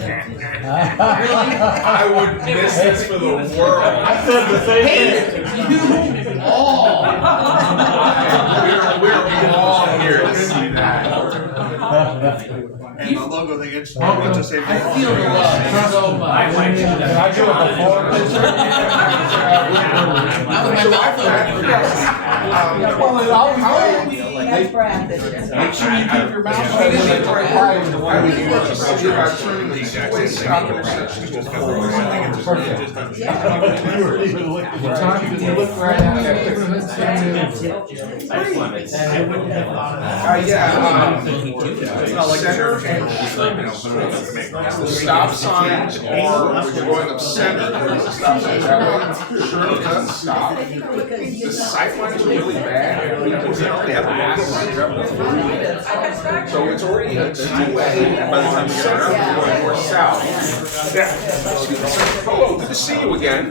I would miss this for the world. I said the same thing. You all. We're all here to see that. And the logo they get to say. I feel the love so much. I do it before. Not with my mouth open. That's Brad. Make sure you keep your mouth I open. would love to see about turning the two-way stop intersection to a four-way stop. You look right at it. Center and the stop signs are, when you're going up center, there's a stop sign that way. Sure does stop. The sight line is really bad. So it's already a two-way, and by the time you get around, you're going more south. Yeah. Hello, good to see you again.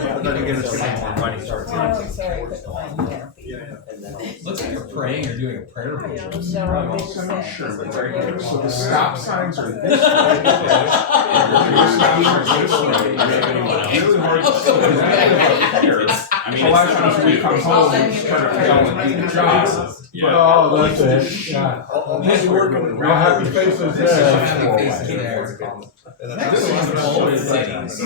Looks like you're praying or doing a prayer. Sure, but very good. So the stop signs are this way. I mean, A lot of times we come home and try to figure out what to do the job. Oh, that's it. Yeah. Real happy faces there. This one's always like, just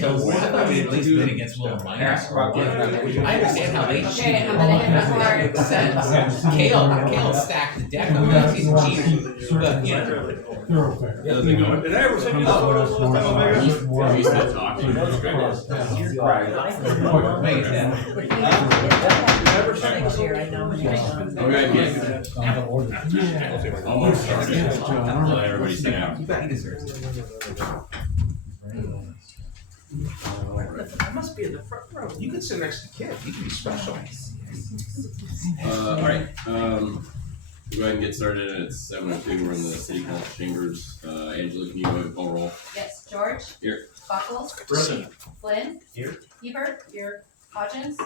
kills me. I thought we'd at least been against Will Myers. I understand how they cheat. It makes sense. Cale stacked the deck on that season cheating. But, you know. did I ever send you the photos of we still talking? Almost started. Let everybody sit down. He deserves it. I must be in the front row. You can sit next to Kid, you can be special. All right, we'll go ahead and get started. It's 7:02. We're in the City Council chambers. Angela, can you go ahead and call roll? Yes, George. Here. Buckles. Present. Flynn. Here. Hebert. Here. Hodgins.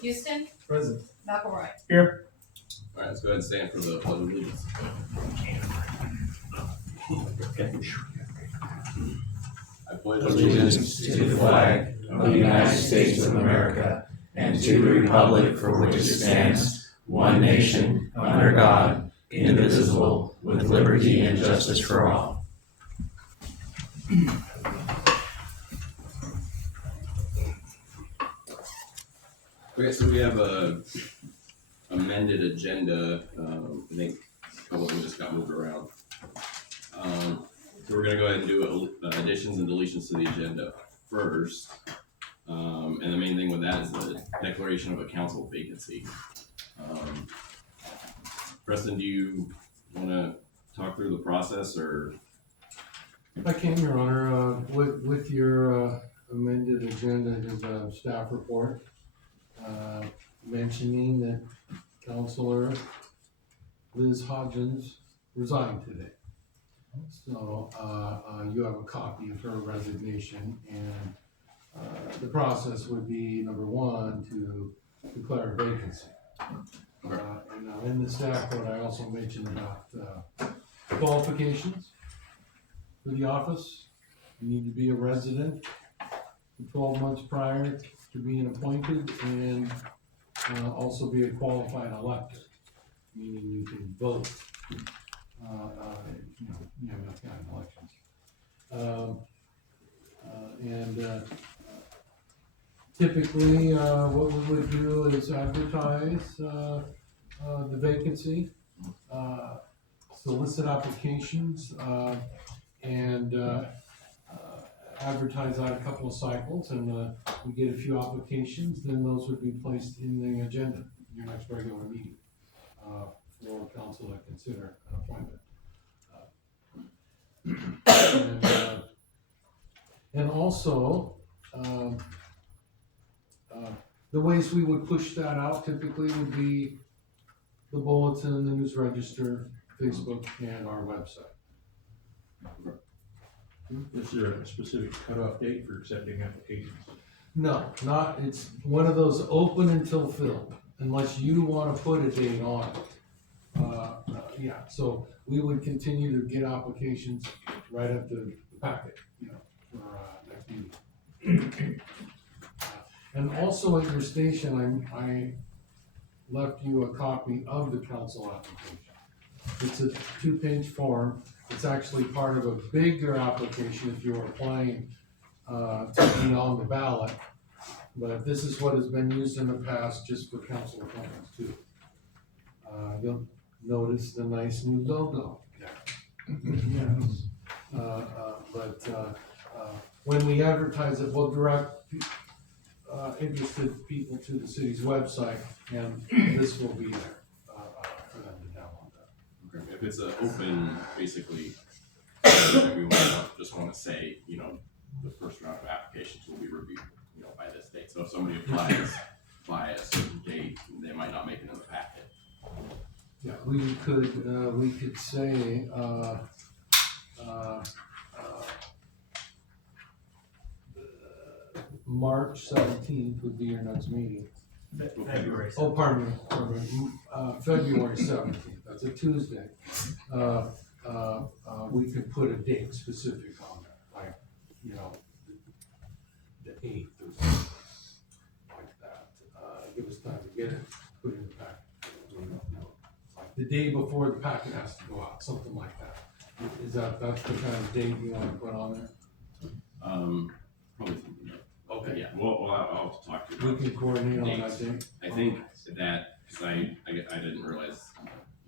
Houston. Present. McElroy. Here. All right, let's go ahead and stand for the pledge of allegiance. I pledge allegiance to the flag of the United States of America and to the republic for which it stands, one nation, under God, indivisible, with liberty and justice for all. Okay, so we have a amended agenda. I think a couple of them just got moved around. So we're gonna go ahead and do additions and deletions to the agenda first. And the main thing with that is the declaration of a council vacancy. Preston, do you wanna talk through the process, or? I can, Your Honor, with your amended agenda is a staff report mentioning that Councilor Liz Hodgins resigned today. So you have a copy of her resignation, and the process would be, number one, to declare a vacancy. And in the staff report, I also mentioned about qualifications for the office. You need to be a resident for 12 months prior to being appointed, and also be a qualified elector, meaning you can vote. You have enough kind of elections. Typically, what we would do is advertise the vacancy, solicit applications, and advertise out a couple of cycles, and we get a few applications, then those would be placed in the agenda, your next regular meeting, for council to consider an appointment. And also, the ways we would push that out typically would be the bulletin, the news register, Facebook, and our website. Is there a specific cutoff date for accepting applications? No, it's one of those open until filled, unless you want to put a date on it. So we would continue to get applications right up to packet, you know, for, next meeting. And also at your station, I left you a copy of the council application. It's a 2-page form. It's actually part of a bigger application if you're applying, to be on the ballot. But this is what has been used in the past just for council appointments too. You'll notice the nice new logo. Yes. When we advertise it, we'll direct, interested people to the city's website, and this will be there, for them to download that. Okay, if it's an open, basically, we just wanna say, you know, the first round of applications will be reviewed, you know, by this date. So if somebody applies by a certain date, they might not make it in the packet. Yeah, we could say, March 17th would be your next meeting. February. Oh, pardon me, February 17th, that's a Tuesday. We could put a date specific on that, like, you know, the 8th or something like that. Give us time to get it, put it in the packet. Like the day before the packet has to go out, something like that. That's the kind of date you wanna put on there? Probably, okay, yeah, well, I'll talk to you. We can coordinate on that date. I think that, cause I didn't realize,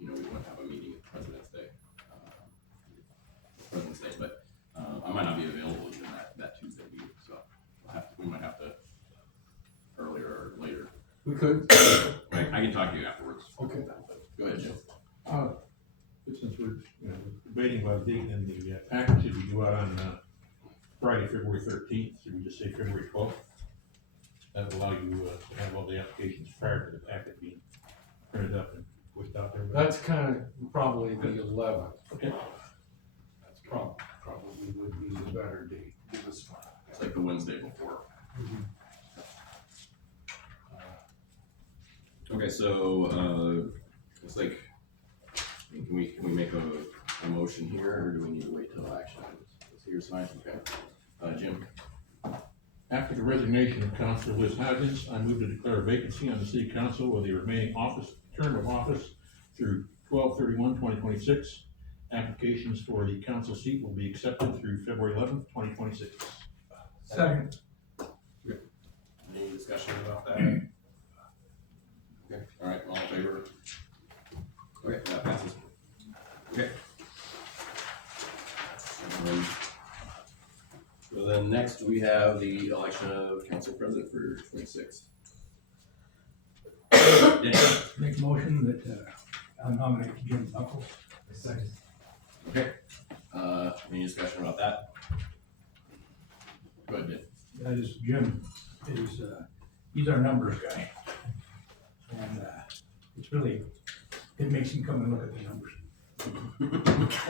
you know, we wouldn't have a meeting at President's Day. But, I might not be available even that Tuesday either, so we might have to earlier or later. We could. I can talk to you afterwards. Okay. Go ahead, Jim. Since we're, debating about date in the package, should we go out on, Friday, February 13th, should we just say February 12th? That would allow you, to have all the applications prior to the packet being printed up and pushed out there. That's kind of probably the 11th. Okay. That's probably would be the better date. Give us time. It's like the Wednesday before. Okay, so, it's like, can we make a motion here, or do we need to wait till action items? Let's hear sign, okay. Jim? After the resignation of Councilor Liz Hodgins, I move to declare a vacancy on the city council with the remaining term of office through 12/31/2026. Applications for the council seat will be accepted through February 11th, 2026. Second. Any discussion about that? Okay, all right, all in favor? Okay, that passes. Okay. So then next we have the election of council president for 26. Make motion that, I nominate Jim Knuckles. Second. Okay, any discussion about that? Go ahead, Jim. That is Jim, he's our numbers guy. And, it's really, it makes him come and look at the numbers.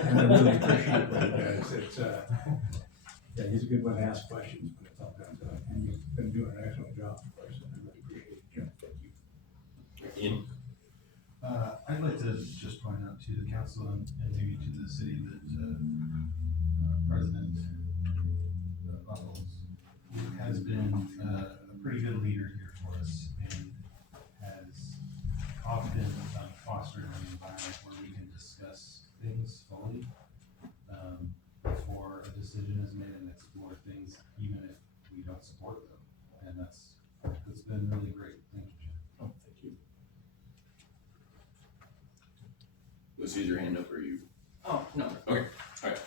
And I really appreciate what he does. It's, yeah, he's a good one to ask questions when it's all done, and you've been doing an excellent job for us, and I really appreciate it, Jim, thank you. Ian? I'd like to just point out to the council and maybe to the city that, President Buckles has been a pretty good leader here for us and has often fostered an environment where we can discuss things fully before a decision is made and explore things even if we don't support them. And that's been really great. Thank you, Jim. Oh, thank you. Let's use your hand up, or you? Oh, no. Okay, alright.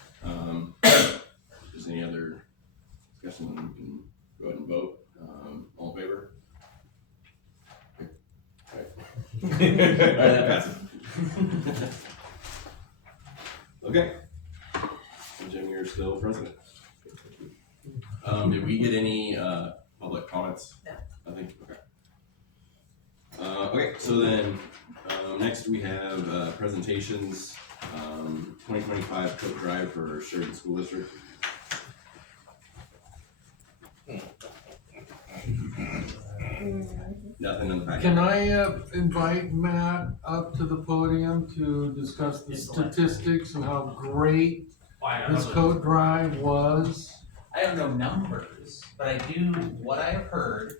If there's any other discussion, we can go ahead and vote. All in favor? Okay. Alright, that passes. Okay. So Jim, you're still president. Did we get any, public comments? No. I think, okay. Okay, so then, next we have, presentations, 2025 Cook Drive for Sheridan School District. Nothing in the packet. Can I invite Matt up to the podium to discuss the statistics and how great This coat drive was, I have no numbers, but I do, what I have heard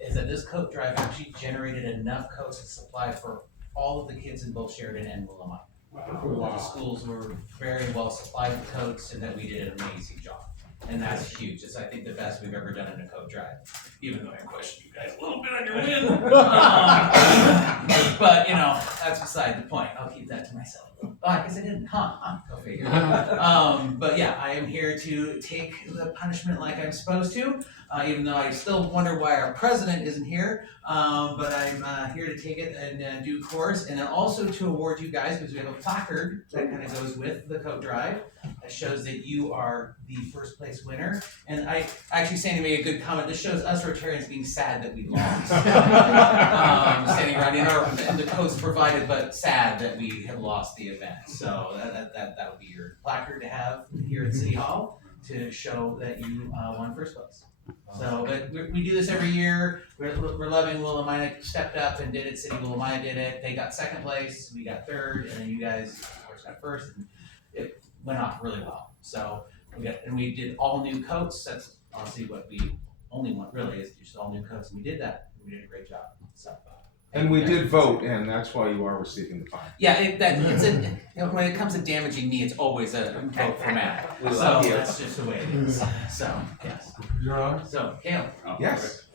is that this coat drive actually generated enough coats to supply for all of the kids in both Sheridan and Willamette. The schools were very well supplied with coats and that we did an amazing job. And that's huge. It's, I think, the best we've ever done in a coat drive, even though I question you guys a little bit on your win. But, you know, that's beside the point. I'll keep that to myself. Oh, I guess I didn't, go figure. But yeah, I am here to take the punishment like I'm supposed to, even though I still wonder why our president isn't here. But I'm here to take it in due course, and then also to award you guys, because we have a placard that kind of goes with the coat drive that shows that you are the first place winner. And I actually, Sandy made a good comment. This shows us Rotarians being sad that we lost. Standing around and the coats provided, but sad that we have lost the event. So that would be your placard to have here at City Hall to show that you won first place. So, but we do this every year. We're loving Willamette stepped up and did it. City of Willamette did it. They got second place. We got third, and then you guys, of course, got first. And it went off really well. So we did all new coats. That's honestly what we only want. Really, is just all new coats. And we did that. We did a great job. So. And we did vote, and that's why you are receiving the fine. Yeah, when it comes to damaging me, it's always a vote for Matt. We So love you. that's just the way it is. So, yes. So, Cale. Yes.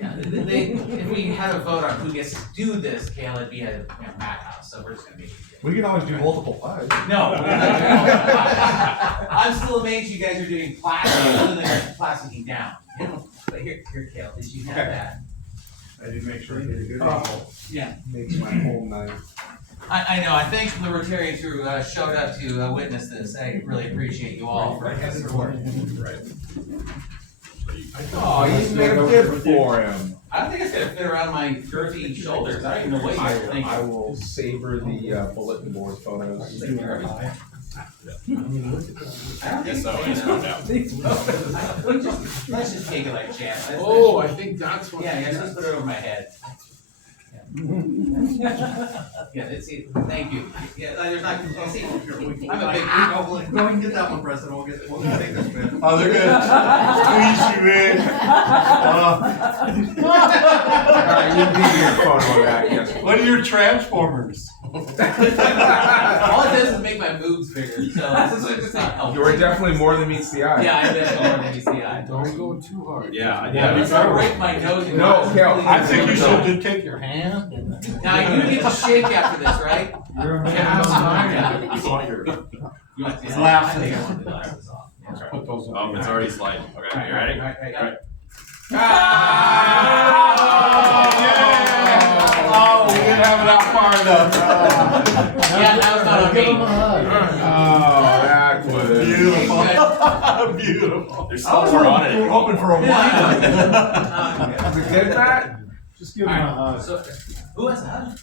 Yeah, if we had a vote on who gets to do this, Cale, it'd be at Matt house, so we're just gonna be. We can always do multiple pies. No, we're not doing multiple pies. I'm still amazed you guys are doing plastic, other than plasticing down, you know? But here, Cale, did you have that? I did make sure I did a good Yeah. Makes my whole night. I know, I thank the Rotarians who showed up to witness this. I really appreciate you all for your support. Oh, you made a gift for him. I don't think it's gonna fit around my girthy shoulders. I don't even know what you're thinking. I will savor the bulletin board photos. I don't think so. Let's just take it like jam. oh, I think that's what. Yeah, let's put it over my head. Yeah, thank you. Yeah, there's not, see, I'm a big. Go and get that one, Preston. We'll take this man. Oh, they're gonna squeeze you in. Alright, you can your photo of that, yes. What are your Transformers? All it does is make my moves bigger, so it's not helpful. You are definitely more than meets the eye. Yeah, I definitely more than meets the eye. Don't go too hard. Yeah, Let's not break my nose. And No, Cale, I think you should just take your hand. Now, you get to shake after this, right? You're a man. You want your, His laughs. I think I want the glasses off. Put those on. it's already sliding. Okay, you ready? Right. Oh, we didn't have it out far enough. Yeah, that was not on me. Oh, that was Beautiful. Beautiful. There's still more on it. We're hoping for a wine. Was it good, Matt? Just give him a hug. So, who has a hug?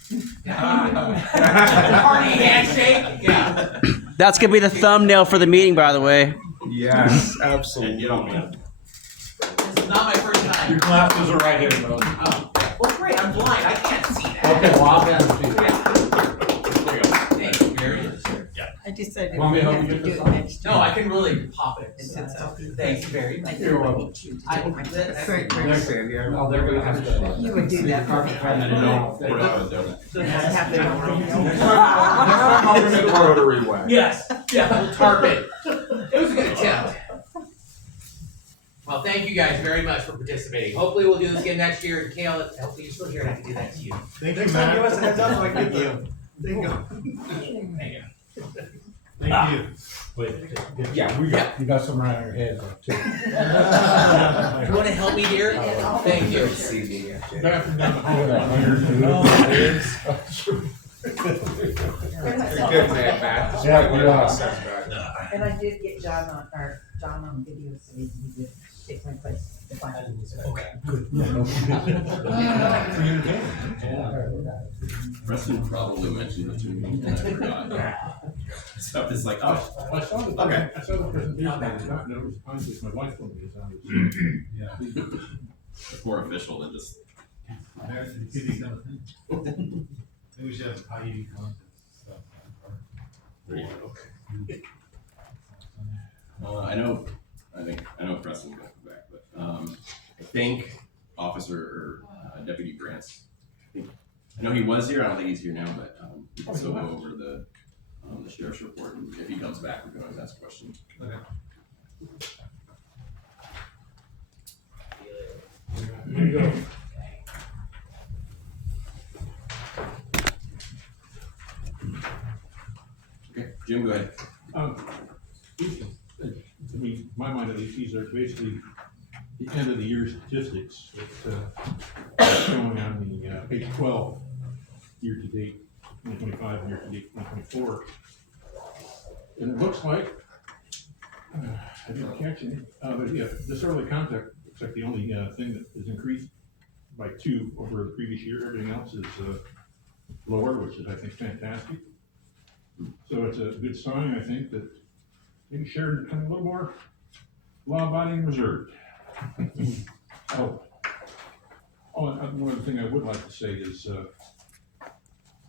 Party handshake? Yeah. That's gonna be the thumbnail for the meeting, by the way. Yes, And absolutely. you don't mean it. This is not my first time. Your glasses are right here, bro. Oh, well, great, I'm blind, I can't see that. Okay, well, I'll get it. There you go. Thank you, Gary. I decided Want me we to have help to you do get it this next No, I can really pop it. It sits out. Thanks, Barry. Like, You're welcome. want you to I- take my- that- Very Thanks, pretty. Sandy. Oh, they're gonna have to. You would do that for me. No, we're not gonna do it. So just have their own. Rotary way. Yes, yeah, we'll tarp it. It was a good attempt. Well, thank you guys very much for participating. Hopefully we'll do this again next year. Cale, hopefully you're still here and I can do that to you. Thank you, Next time, give us a Matt. heads up so I can get you. Bingo. Thank you. Thank you. Wait, Yeah, You got some around your head, though, too. You wanna help me here? Thank you. Bathroom down the hall. You're good, Matt. Yeah, we are. And I did get John on video, so he did take my place. If I had to. Okay, good. Preston probably mentioned it to me, and I forgot. So it's like, oh, I saw the, Okay. I saw the presentation, I did not notice time, because my wife told me it's on the. Yeah. it's more official than just. Maybe we should have IED contest stuff. There you go. I know Preston will come back, but, I think Officer or Deputy Grants, I know he was here, I don't think he's here now, but, we can still go over the sheriff's report, and if he comes back, we can always ask questions. Okay. Here you go. Okay, Jim, go ahead. These, to me, my mind at least, these are basically the end of the year statistics that, showing on the, page 12, year-to-date 2025, year-to-date 2024. And it looks like, I didn't catch any, but yeah, disorderly conduct looks like the only, thing that is increased by 2 over the previous year. Everything else is, lower, which is, I think, fantastic. So it's a good sign, I think, that maybe Sheridan become a little more law-abiding and reserved. Oh, and one other thing I would like to say is,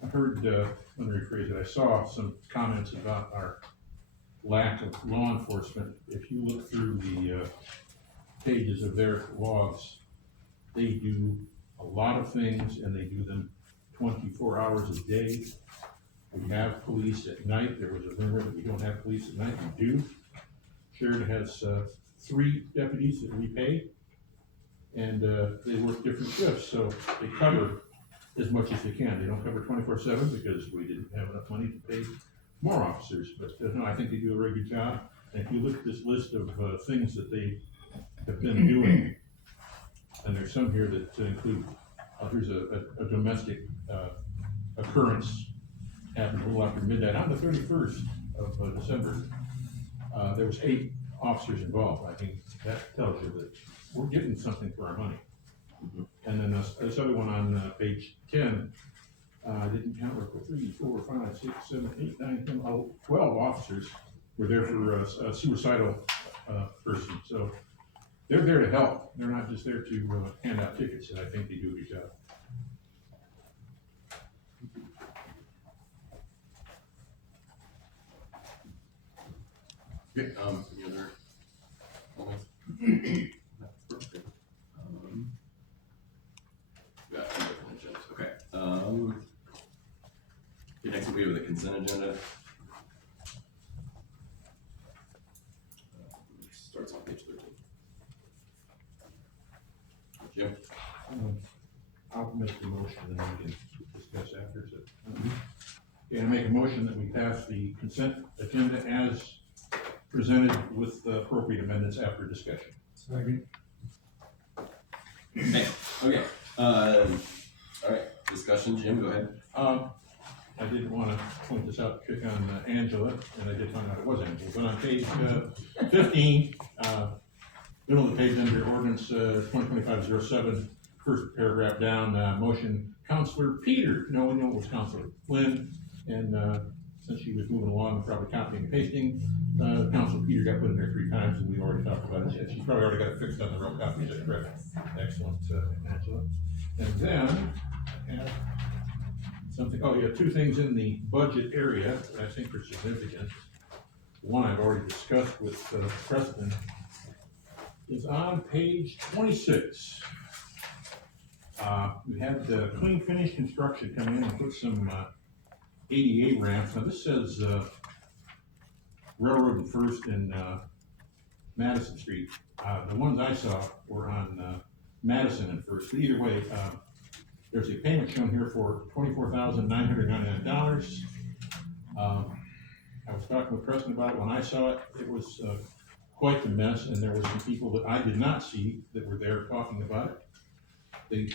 I heard, let me rephrase it, I saw some comments about our lack of law enforcement. If you look through the, pages of their logs, they do a lot of things, and they do them 24 hours a day. We have police at night. There was a rumor that we don't have police at night. We do. Sheridan has 3 deputies that we pay, and they work different shifts, so they cover as much as they can. They don't cover 24/7 because we didn't have enough money to pay more officers, but no, I think they do a very good job. And if you look at this list of things that they have been doing, and there's some here that include, here's a domestic occurrence happened a little after midnight on the 31st of December. There was 8 officers involved. I think that tells you that we're getting something for our money. And then this other one on page 10, I didn't count, 3, 4, 5, 6, 7, 8, 9, 10, 12 officers were there for a suicidal person. So they're there to help. They're not just there to hand out tickets, and I think they do a good job. Okay, any other comments? That's perfect. Got 2 different agendas, okay. Okay, next will be with the consent agenda. Starts on page 13. Jim? I'll make the motion and then we can discuss after. Okay, I make a motion that we pass the consent agenda as presented with the appropriate amendments after discussion. Second. Okay, all right, discussion, Jim, go ahead. I didn't want to point this out to pick on Angela, and I did find out it was Angela, but on page 15, middle of the page under Ordinance 2025-07, first paragraph down, motion, Councilor Peter, no one knows Councilor Flynn, and since she was moving along, probably copying and pasting, Councilor Peter got put in there 3 times, and we've already talked about it. She's probably already got it fixed on the real copy, is that correct? Excellent, Angela. And then, I have something, 2 things in the budget area that I think are significant. One I've already discussed with Preston is on page 26. We had the Clean Finish Construction come in and put some ADA ramps. Now this says Railroad and First and Madison Street. The ones I saw were on Madison and First. But either way, there's a payment shown here for $24,999. I was talking with Preston about it. When I saw it, it was quite the mess, and there were some people that I did not see that were there talking about it.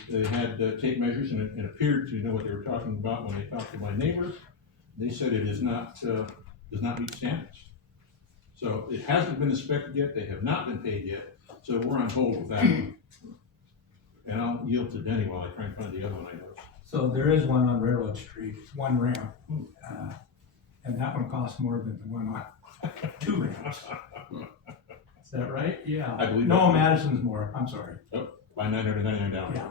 They had tape measures and appeared to know what they were talking about when they talked to my neighbor. They said it is not does not meet standards. So it hasn't been inspected yet. They have not been paid yet. So we're on hold with that one. And I'll yield to Denny while I try and find the other one I noticed. So there is one on Railroad Street, 1 ramp, and that one costs more than the one on 2 ramps. Is that right? Yeah. I believe No, that. Madison's more, I'm sorry. Oh, by $999. Yeah.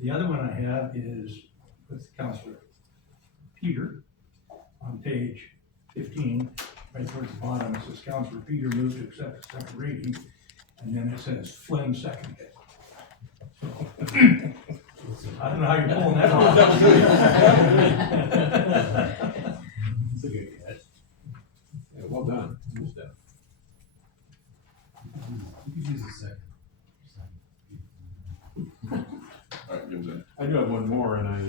The other one I have is with Councilor Peter on page 15. right towards the bottom, it says Councilor Peter moved to accept the second reading, and then it says Flynn seconded it. So, I don't know how you're pulling that off. It's a good catch. Yeah, well done. Good stuff. You could use a second. Alright, give them I do have one more, and I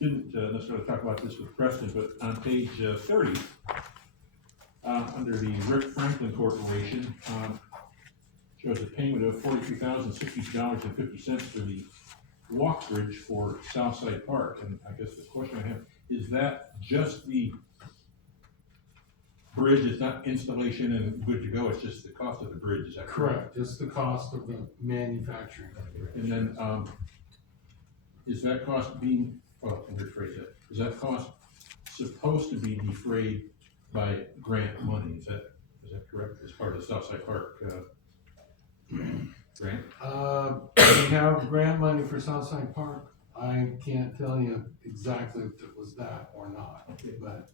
didn't necessarily talk about this with Preston, but on page 30, under the Rick Franklin Corporation, shows a payment of $43,062.50 for the walk bridge for Southside Park. And I guess the question I have, is that just the bridge? It's not installation and good to go, it's just the cost of the bridge, is that correct? Correct, just the cost of the manufacturing of the bridge. And then, is that cost being, well, let me rephrase that, is that cost supposed to be defrayed by grant money? Is that correct, as part of the Southside Park, grant? We have grant money for Southside Park. I can't tell you exactly if it was that or not, but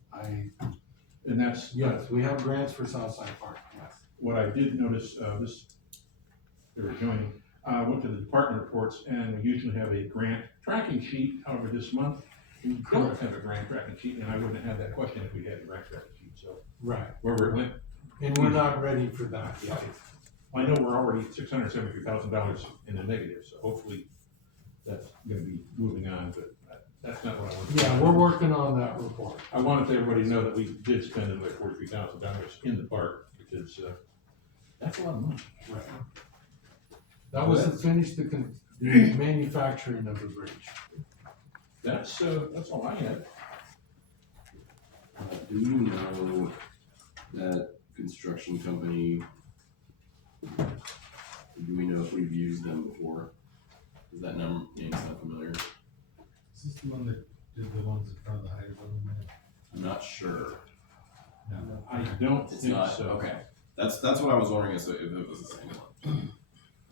And that's, yes, we have grants for Southside Park, yes. what I did notice, they were joining, went to the department reports, and we usually have a grant tracking sheet. However, this month, we don't have a grant tracking sheet, and I wouldn't have had that question if we had a grant tracking sheet, so. Right, Wherever it went, and we're not ready for that yet. I know we're already $673,000 in the negative, so hopefully that's gonna be moving on, but that's not what I wanted. Yeah, we're working on that report. I wanted everybody to know that we did spend like $43,000 in the park, because, that's a lot of money. Right. That was to finish the manufacturing of the bridge. That's all I had. Do we know that construction company? Do we know if we've used them before? Does that name sound familiar? Is this the one that did the ones in front of the higher building? I'm not sure. No. I don't It's think not, so. okay. That's what I was wondering if it was the same one.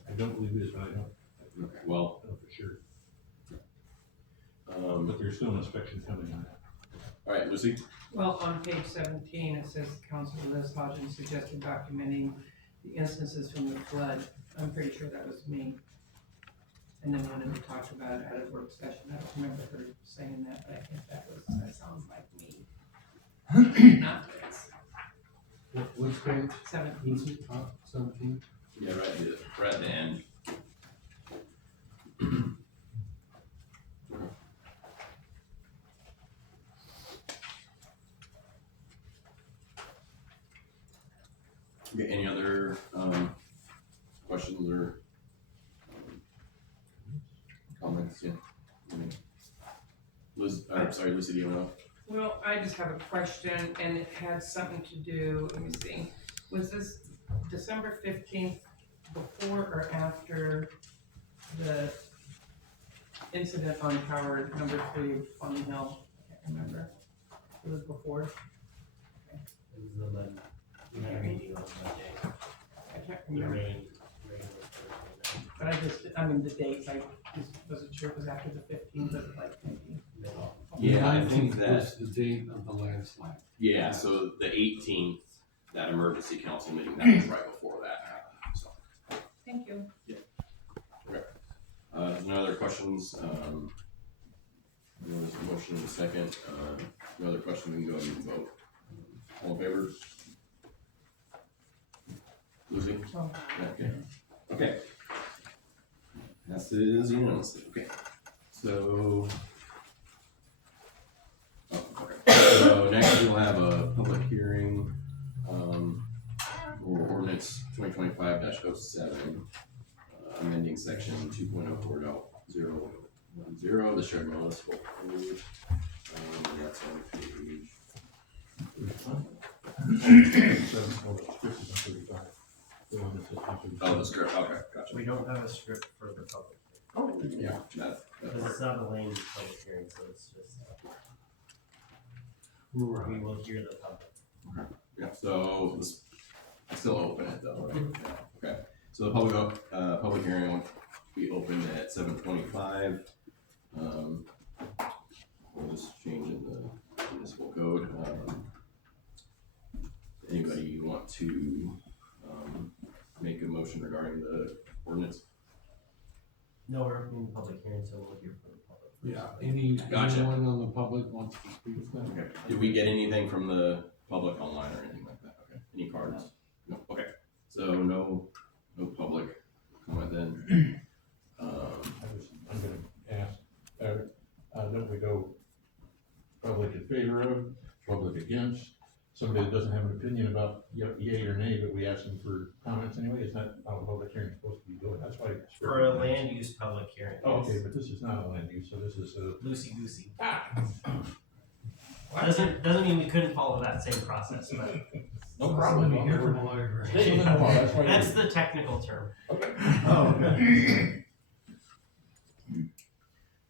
I don't believe it is, but I don't Okay, well, know for sure. but But there's still an inspection coming on that. alright, Lucy? Well, on page 17, it says Councilor Liz Hodgins suggested documenting the instances from the flood. I'm pretty sure that was me. And then wanted to talk about it at a work session. I don't remember her saying that, but I think that sounds like me. Not Liz. Which page? 17. 17? Yeah, right at the end. Okay, any other questions or comments? Yeah. Liz, sorry, Lucy, do you know? Well, I just have a question, and it had something to do, let me see. Was this December 15th before or after the incident on tower number 3 on the hill? I can't remember. It was before? It was the Monday. We had a meeting on Monday. I can't The remember. rain was Thursday night. But I mean, the dates, I just wasn't sure it was after the 15th, but like maybe. No. Yeah, I The think 19th that. was the date of the landslide. Yeah, so the 18th, that emergency council meeting, that was right before that happened, so. Thank you. There's no other questions, there's a motion in a second, no other questions, we can go ahead and vote. All in favor? Lucy? Oh. Yeah, okay. Passes unanimously, okay. So. Oh, okay. So next we'll have a public hearing, for ordinance 2025-07, amending section 2.04.010, the Sheridan Municipal Code. And that's on page. Oh, the script, okay, gotcha. We don't have a script for the public. Oh, yeah, that Because works. it's not a lane public hearing, so it's just, Right. we will hear the public. Yeah, so this, I still open it though, right? Yeah, okay. So the public hearing will be opened at 7:25. We'll just change in the municipal code. Anybody want to, make a motion regarding the ordinance? No, we're in the public hearing, so we'll hear from the public. Yeah, Gotcha. anyone on the public wants to speak with them? Okay. Did we get anything from the public online or anything like that? Okay. Any cards? No. Okay. So no public comment then. I'm gonna ask, don't we go public in favor of, public against? Somebody that doesn't have an opinion about yay or nay, but we ask them for comments anyway, it's not how a public hearing is supposed to be doing, that's why. it's For a land use public hearing. Oh, okay, but this is not a land use, so this is a. Loosey goosey. Doesn't mean we couldn't follow that same process, but. No problem. Let me hear from a lawyer. That's the technical term. Oh, okay.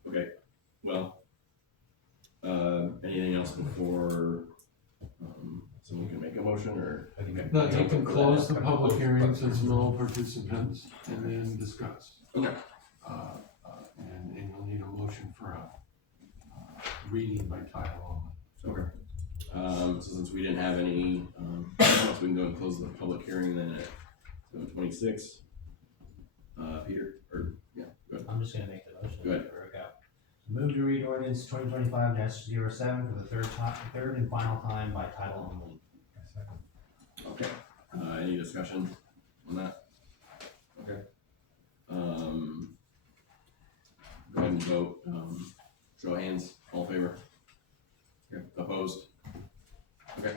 Okay. Well, anything else before someone can make a motion or? Okay. No, you can close the public hearing since no participants and then discuss. Okay. And you'll need a motion for a reading by title only. Okay. So since we didn't have any, comments, we can go and close the public hearing then at 7:26. Peter, or, yeah, go ahead. I'm just gonna make the motion. Go ahead. Move to read ordinance 2025-07 for the third and final time by title only. Okay, any discussion on that? Okay. Go ahead and vote, show of hands, all in favor? Okay, opposed? Okay,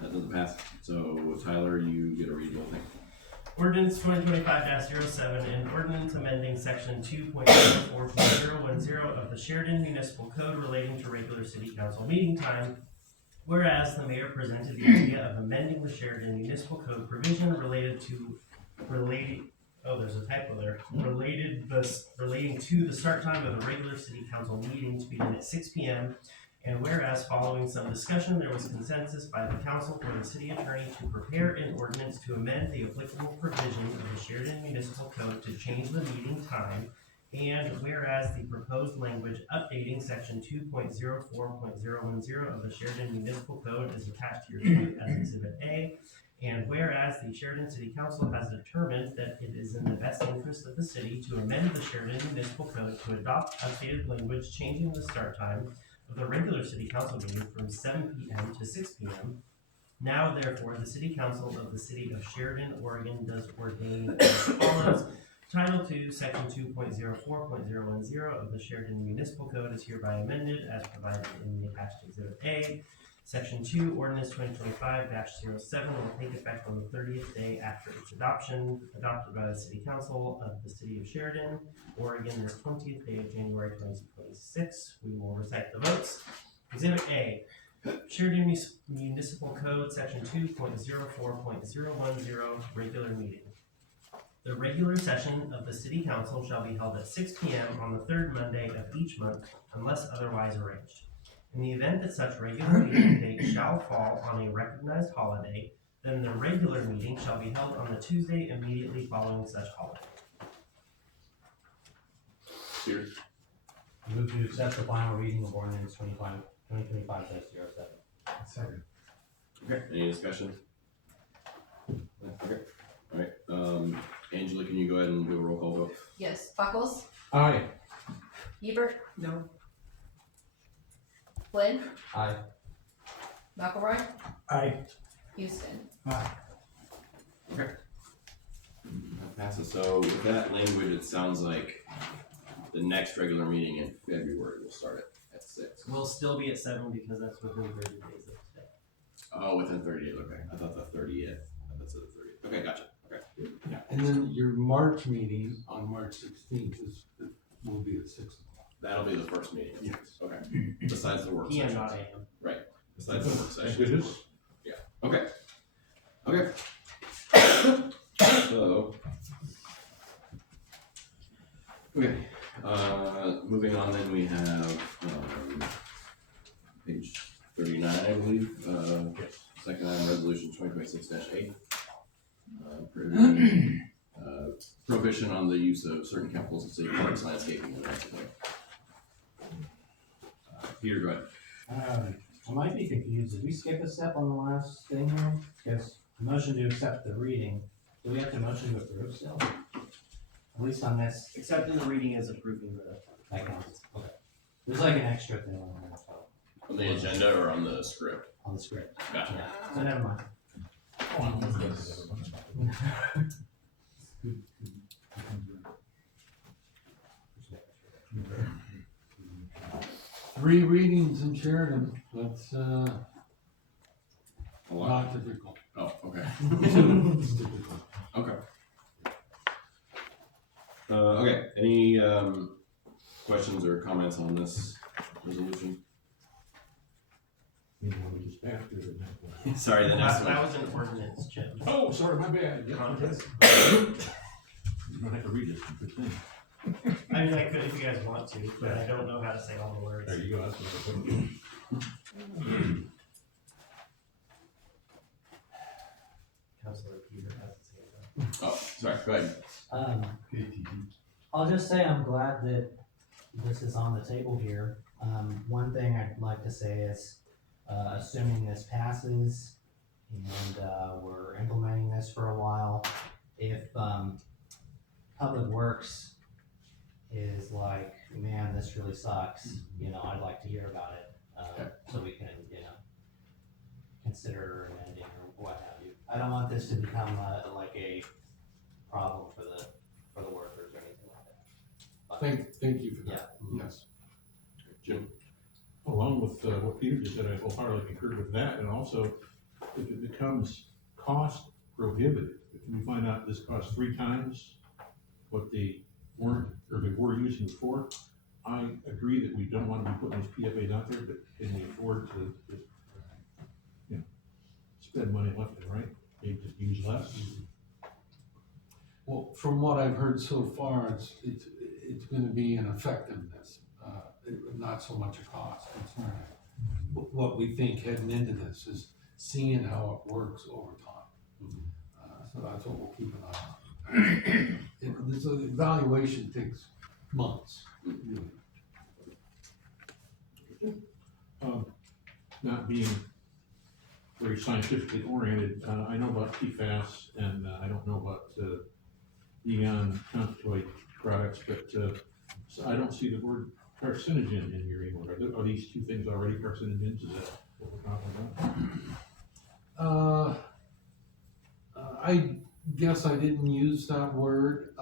that doesn't pass, so Tyler, you get a read, I think. Ordinance 2025-07 and ordinance amending section 2.04.010 of the Sheridan Municipal Code relating to regular city council meeting time. Whereas the mayor presented the idea of amending the Sheridan Municipal Code provision relating to the start time of a regular city council meeting to begin at 6 p.m. And whereas following some discussion, there was consensus by the council for the city attorney to prepare an ordinance to amend the applicable provisions of the Sheridan Municipal Code to change the meeting time. And whereas the proposed language updating section 2.04.010 of the Sheridan Municipal Code is attached here too as Exhibit A. And whereas the Sheridan City Council has determined that it is in the best interest of the city to amend the Sheridan Municipal Code to adopt updated language changing the start time of the regular city council meeting from 7 p.m. to 6 p.m. Now, therefore, the City Council of the City of Sheridan, Oregon does ordain as follows. Title 2, Section 2.04.010 of the Sheridan Municipal Code is hereby amended as provided in the attached Exhibit A. Section 2, Ordinance 2025-07 will take effect on the 30th day after its adopted by the City Council of the City of Sheridan, Oregon, this 20th day of January 2026. We will recite the votes. Exhibit A, Sheridan Municipal Code, Section 2.04.010, regular meeting. The regular session of the City Council shall be held at 6 p.m. on the third Monday of each month, unless otherwise arranged. In the event that such regular meeting date shall fall on a recognized holiday, then the regular meeting shall be held on the Tuesday immediately following such holiday. Here. Move to accept the final reading of ordinance 2025-07. Second. Okay, any discussion? Okay, alright, Angela, can you go ahead and do a roll call vote? Yes, Buckles, Aye. Hebert, No. Flynn, Aye. McElroy, Aye. Houston. That passes, so with that language, it sounds like the next regular meeting in February will start at 6. We'll still be at 7 because that's within 30 days of today. Oh, within 30 days, okay, I thought the 30th, that's the 30th, okay, gotcha, okay. Yeah, and then your March meeting on March 16th will be at 6 o'clock. That'll be the first meeting, yes, okay, besides the work PM, session. not AM. Right, besides the work Thank session. goodness. Yeah, okay. Okay. So. Okay, moving on then, we have, page 39, I believe, second item, resolution 2026-8. Prohibition on the use of certain chemicals in city parks, landscaping, and that sort of thing. Peter, go ahead. I might be confused. Did we skip a step on the last thing here? Because motion to accept the reading, do we have to motion to approve still? At least on this. Accepting the reading is approving the. That counts. Okay. There's like an extra thing on there, so. On the agenda or on the script? On the script. Gotcha. Yeah. So never mind. Three readings in Sheridan, that's, A lot. not difficult. Oh, okay. It's difficult. Okay. Okay, any, questions or comments on this resolution? You know, we just passed it or not. Sorry, the next That one. was an ordinance, Chip. Oh, sorry, my bad. Yeah, Context. You don't have to read this, good thing. I mean, I could if you guys want to, but I don't know how to say all the words. There you go, that's what I put. Councilor Peter has to say that. Oh, sorry, go ahead. I'll just say I'm glad that this is on the table here. One thing I'd like to say is, assuming this passes and, we're implementing this for a while, if, Public Works is like, man, this really sucks, you know, I'd like to hear about it, so we can, you know, consider amending or what have you. I don't want this to become like a problem for the workers or anything like that. Thank you for that, yes. Jim? Along with what Peter just said, I wholeheartedly concur with that, and also if it becomes cost prohibitive, if we find out this costs 3 times what they weren't, or they were using before, I agree that we don't want to be putting these PFAs out there, but can we afford to just, you know, spend money left and right, maybe just use less? Well, from what I've heard so far, it's gonna be an effectiveness, not so much a cost concern. What we think heading into this is seeing how it works over time. So that's what we'll keep an eye on. This evaluation takes months. Not being very scientifically oriented, I know about PFAS and I don't know about neon contoid products, but so I don't see the word carcinogen in here anymore. Are these 2 things already carcinogens? Is that what we're talking about? I guess I didn't use that word.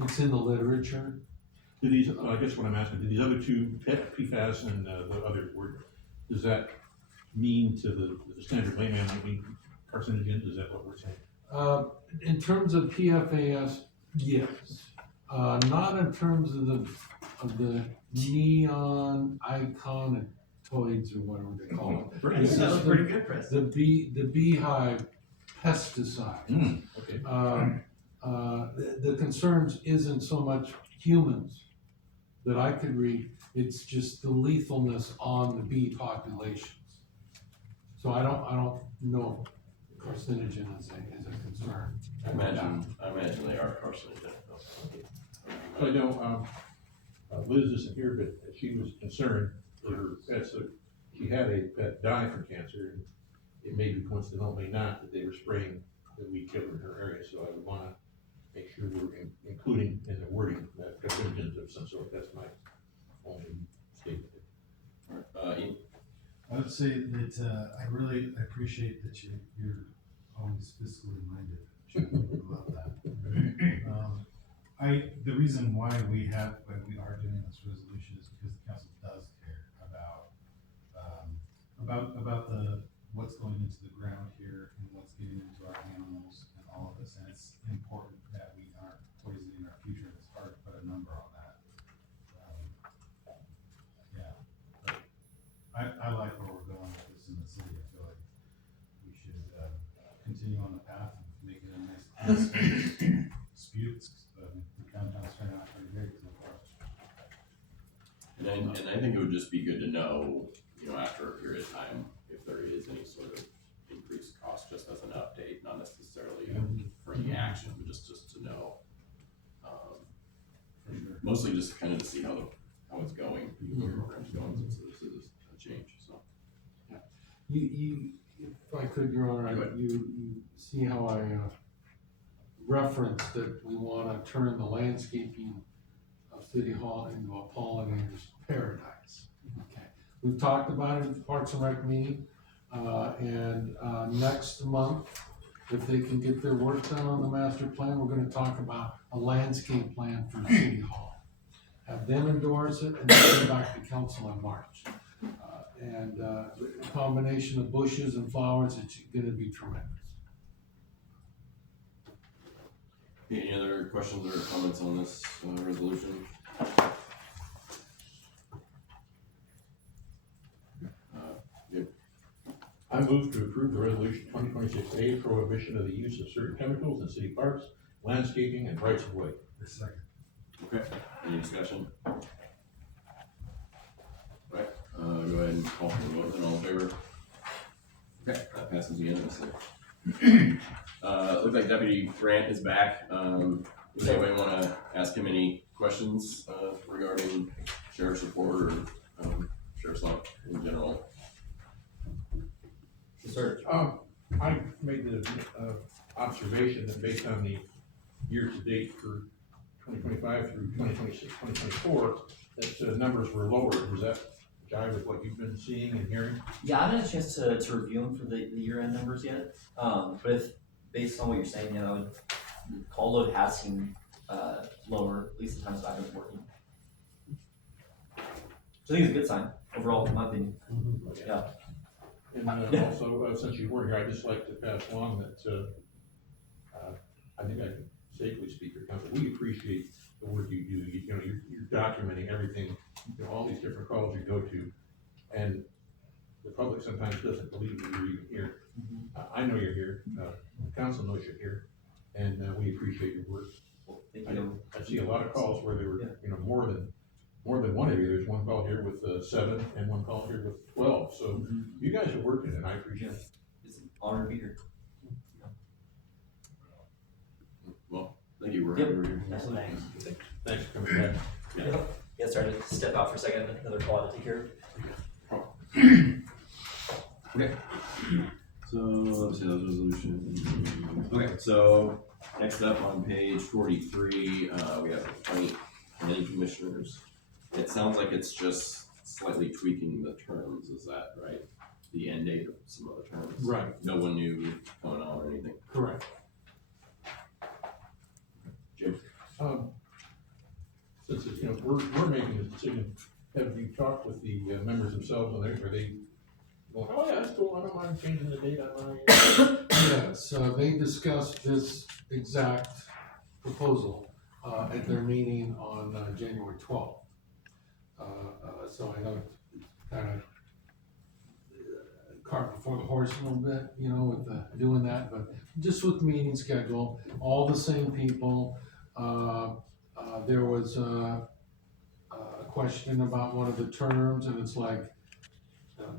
It's in the literature. Do these, I guess what I'm asking, do these other 2, PFAS and the other word, does that mean to the standard layman, mean carcinogens? Is that what we're saying? In terms of PFAS, yes. Not in terms of the neon iconitoids or whatever they call it. That was pretty good, Preston. The beehive pesticide. Okay. The concerns isn't so much humans that I could read, it's just the lethalness on the bee populations. So I don't know if carcinogen is a concern. I imagine they are carcinogenic. I know, Liz isn't here, but she was concerned that her pet, so she had a pet die from cancer, and it may be coincidental, may not, that they were spraying the weed killer in her area, so I would wanna make sure we're including in the wording that carcinogens of some sort. That's my only statement. Ian? I would say that I really appreciate that you're always fiscally minded. I love that. The reason why we are doing this resolution is because the council does care about what's going into the ground here and what's getting into our animals and all of this, and it's important that we aren't poisoning our future. It's hard to put a number on that. Yeah, but I like where we're going with this in the city. I feel like we should continue on the path of making a nice disputes. The downtown's turning out pretty great so far. And I think it would just be good to know, you know, after a period of time, if there is any sort of increased cost, just as an update, not necessarily for any action, but just to know. Mostly just kind of to see how it's going, your program's going, since this is a change, so. if I could, Your Honor, you see how I referenced that we wanna turn the landscaping of City Hall into a pollinator's paradise. Okay, we've talked about it at the Parks and Rec meeting, and next month, if they can get their work done on the master plan, we're gonna talk about a landscape plan for City Hall. Have them endorse it and then come back to council in March. And a combination of bushes and flowers, it's gonna be tremendous. Any other questions or comments on this resolution? I move to approve the resolution 2026A, prohibition of the use of certain chemicals in city parks, landscaping, and rights of way. Second. Okay, any discussion? Right, go ahead and call for the vote, then all in favor? Okay, that passes unanimously. Looks like Deputy Grant is back. Does anybody wanna ask him any questions, regarding sheriff's report or, sheriff's law in general? Sir. I made the, observation that based on the year-to-date for 2025 through 2026, 2024, that the numbers were lower. Does that jive with what you've been seeing and hearing? Yeah, I haven't had a chance to review them for the year-end numbers yet. But if, based on what you're saying, call load has seemed lower, at least the times that I've been working. So I think it's a good sign overall, in my opinion. Yeah. And also, since you weren't here, I'd just like to pass along that I think I can safely speak for council. We appreciate the work you do. You're documenting everything, all these different calls you go to, and the public sometimes doesn't believe that you're even here. I know you're here. The council knows you're here, and we appreciate your work. Thank you. I see a lot of calls where there were, more than one of you. There's one call here with 7 and one call here with 12. So you guys are working, and I appreciate it. It's an honor to be here. Well, thank you, we're Yep. here. Absolutely. Thanks for coming back. Yeah, sorry to step out for a second, another call to take care of. Okay. So let's see those resolutions. Okay, so next up on page 43, we have Appoint Planning Commissioners. It sounds like it's just slightly tweaking the terms, is that right? The end date of some of the terms. Right. No one knew coming on or anything. Correct. Jim? Since, we're making this decision, have you talked with the members themselves, and are they going, oh yeah, that's cool, I don't mind changing the date on mine? Yes, they discussed this exact proposal at their meeting on January 12th. So I know it's kind of cart before the horse a little bit, with doing that, but just with meeting schedule, all the same people. There was a question about one of the terms, and it's like,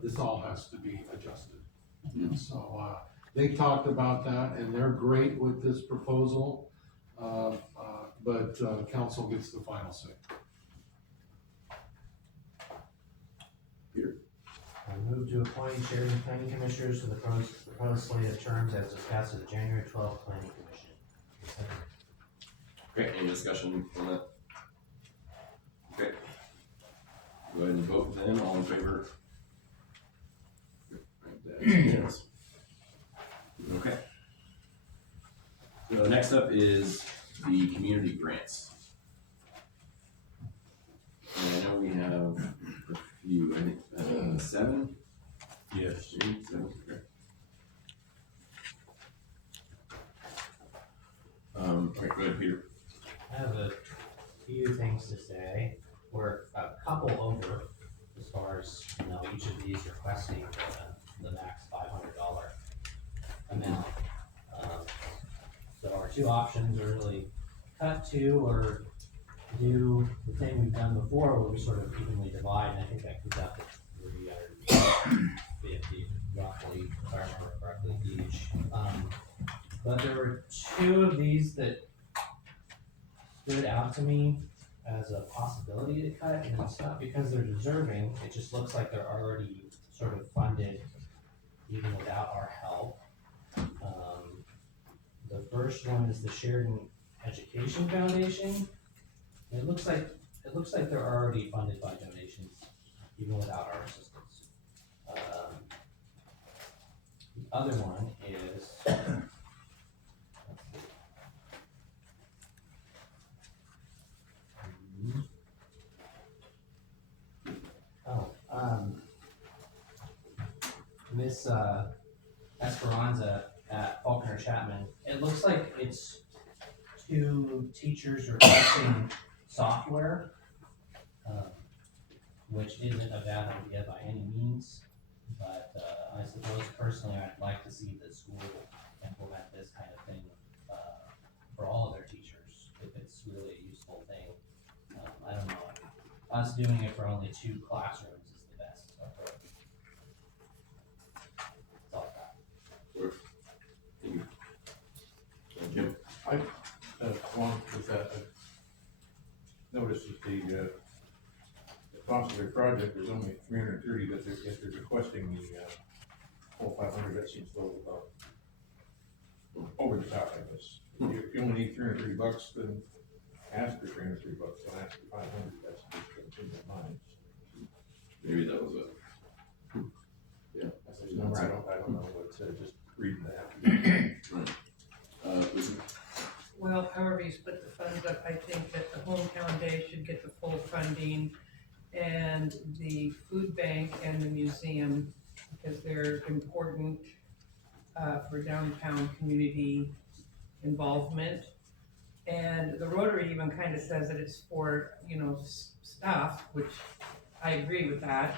this all has to be adjusted. So they talked about that, and they're great with this proposal, but council gets the final say. I move to appoint Sheridan Planning Commissioners to the proposed slate of terms as discussed at the January 12th Planning Commission. Okay, any discussion on that? Okay. Go ahead and vote then, all in favor? Yes. Okay. So next up is the community grants. And I know we have a few, I think, 7? Yes. 7, okay. Okay, go ahead, Peter. I have a few things to say. We're a couple over as far as, each of these requesting the max $500 amount. So our two options are really cut to or do the thing we've done before where we sort of evenly divide, and I think that comes out to 350 roughly, if I remember correctly, each. But there were two of these that stood out to me as a possibility to cut, and it's not because they're deserving, it just looks like they're already sort of funded even without our help. The first one is the Sheridan Education Foundation. It looks like they're already funded by donations, even without our assistance. The other one is, Miss Esperanza at Faulkner Chapman. It looks like it's 2 teachers requesting software, which isn't a bad idea by any means. But I suppose personally, I'd like to see the school implement this kind of thing for all of their teachers, if it's really a useful thing. I don't know. Us doing it for only 2 classrooms is the best. So. That's all I got. Jim? Along with that, I noticed that the cost of their project was only $330, but if they're requesting the full 500, that seems a little over the top, I guess. If you only need $330, then ask for $330, don't ask for 500. That's just in my mind. Maybe that was it. Yeah. That's the number. I don't know what just reading that. Right. Listen. Well, however you split the funds up, I think that the hometown day should get the full funding, and the food bank and the museum, because they're important for downtown community involvement. And the Rotary even kind of says that it's for, stuff, which I agree with that.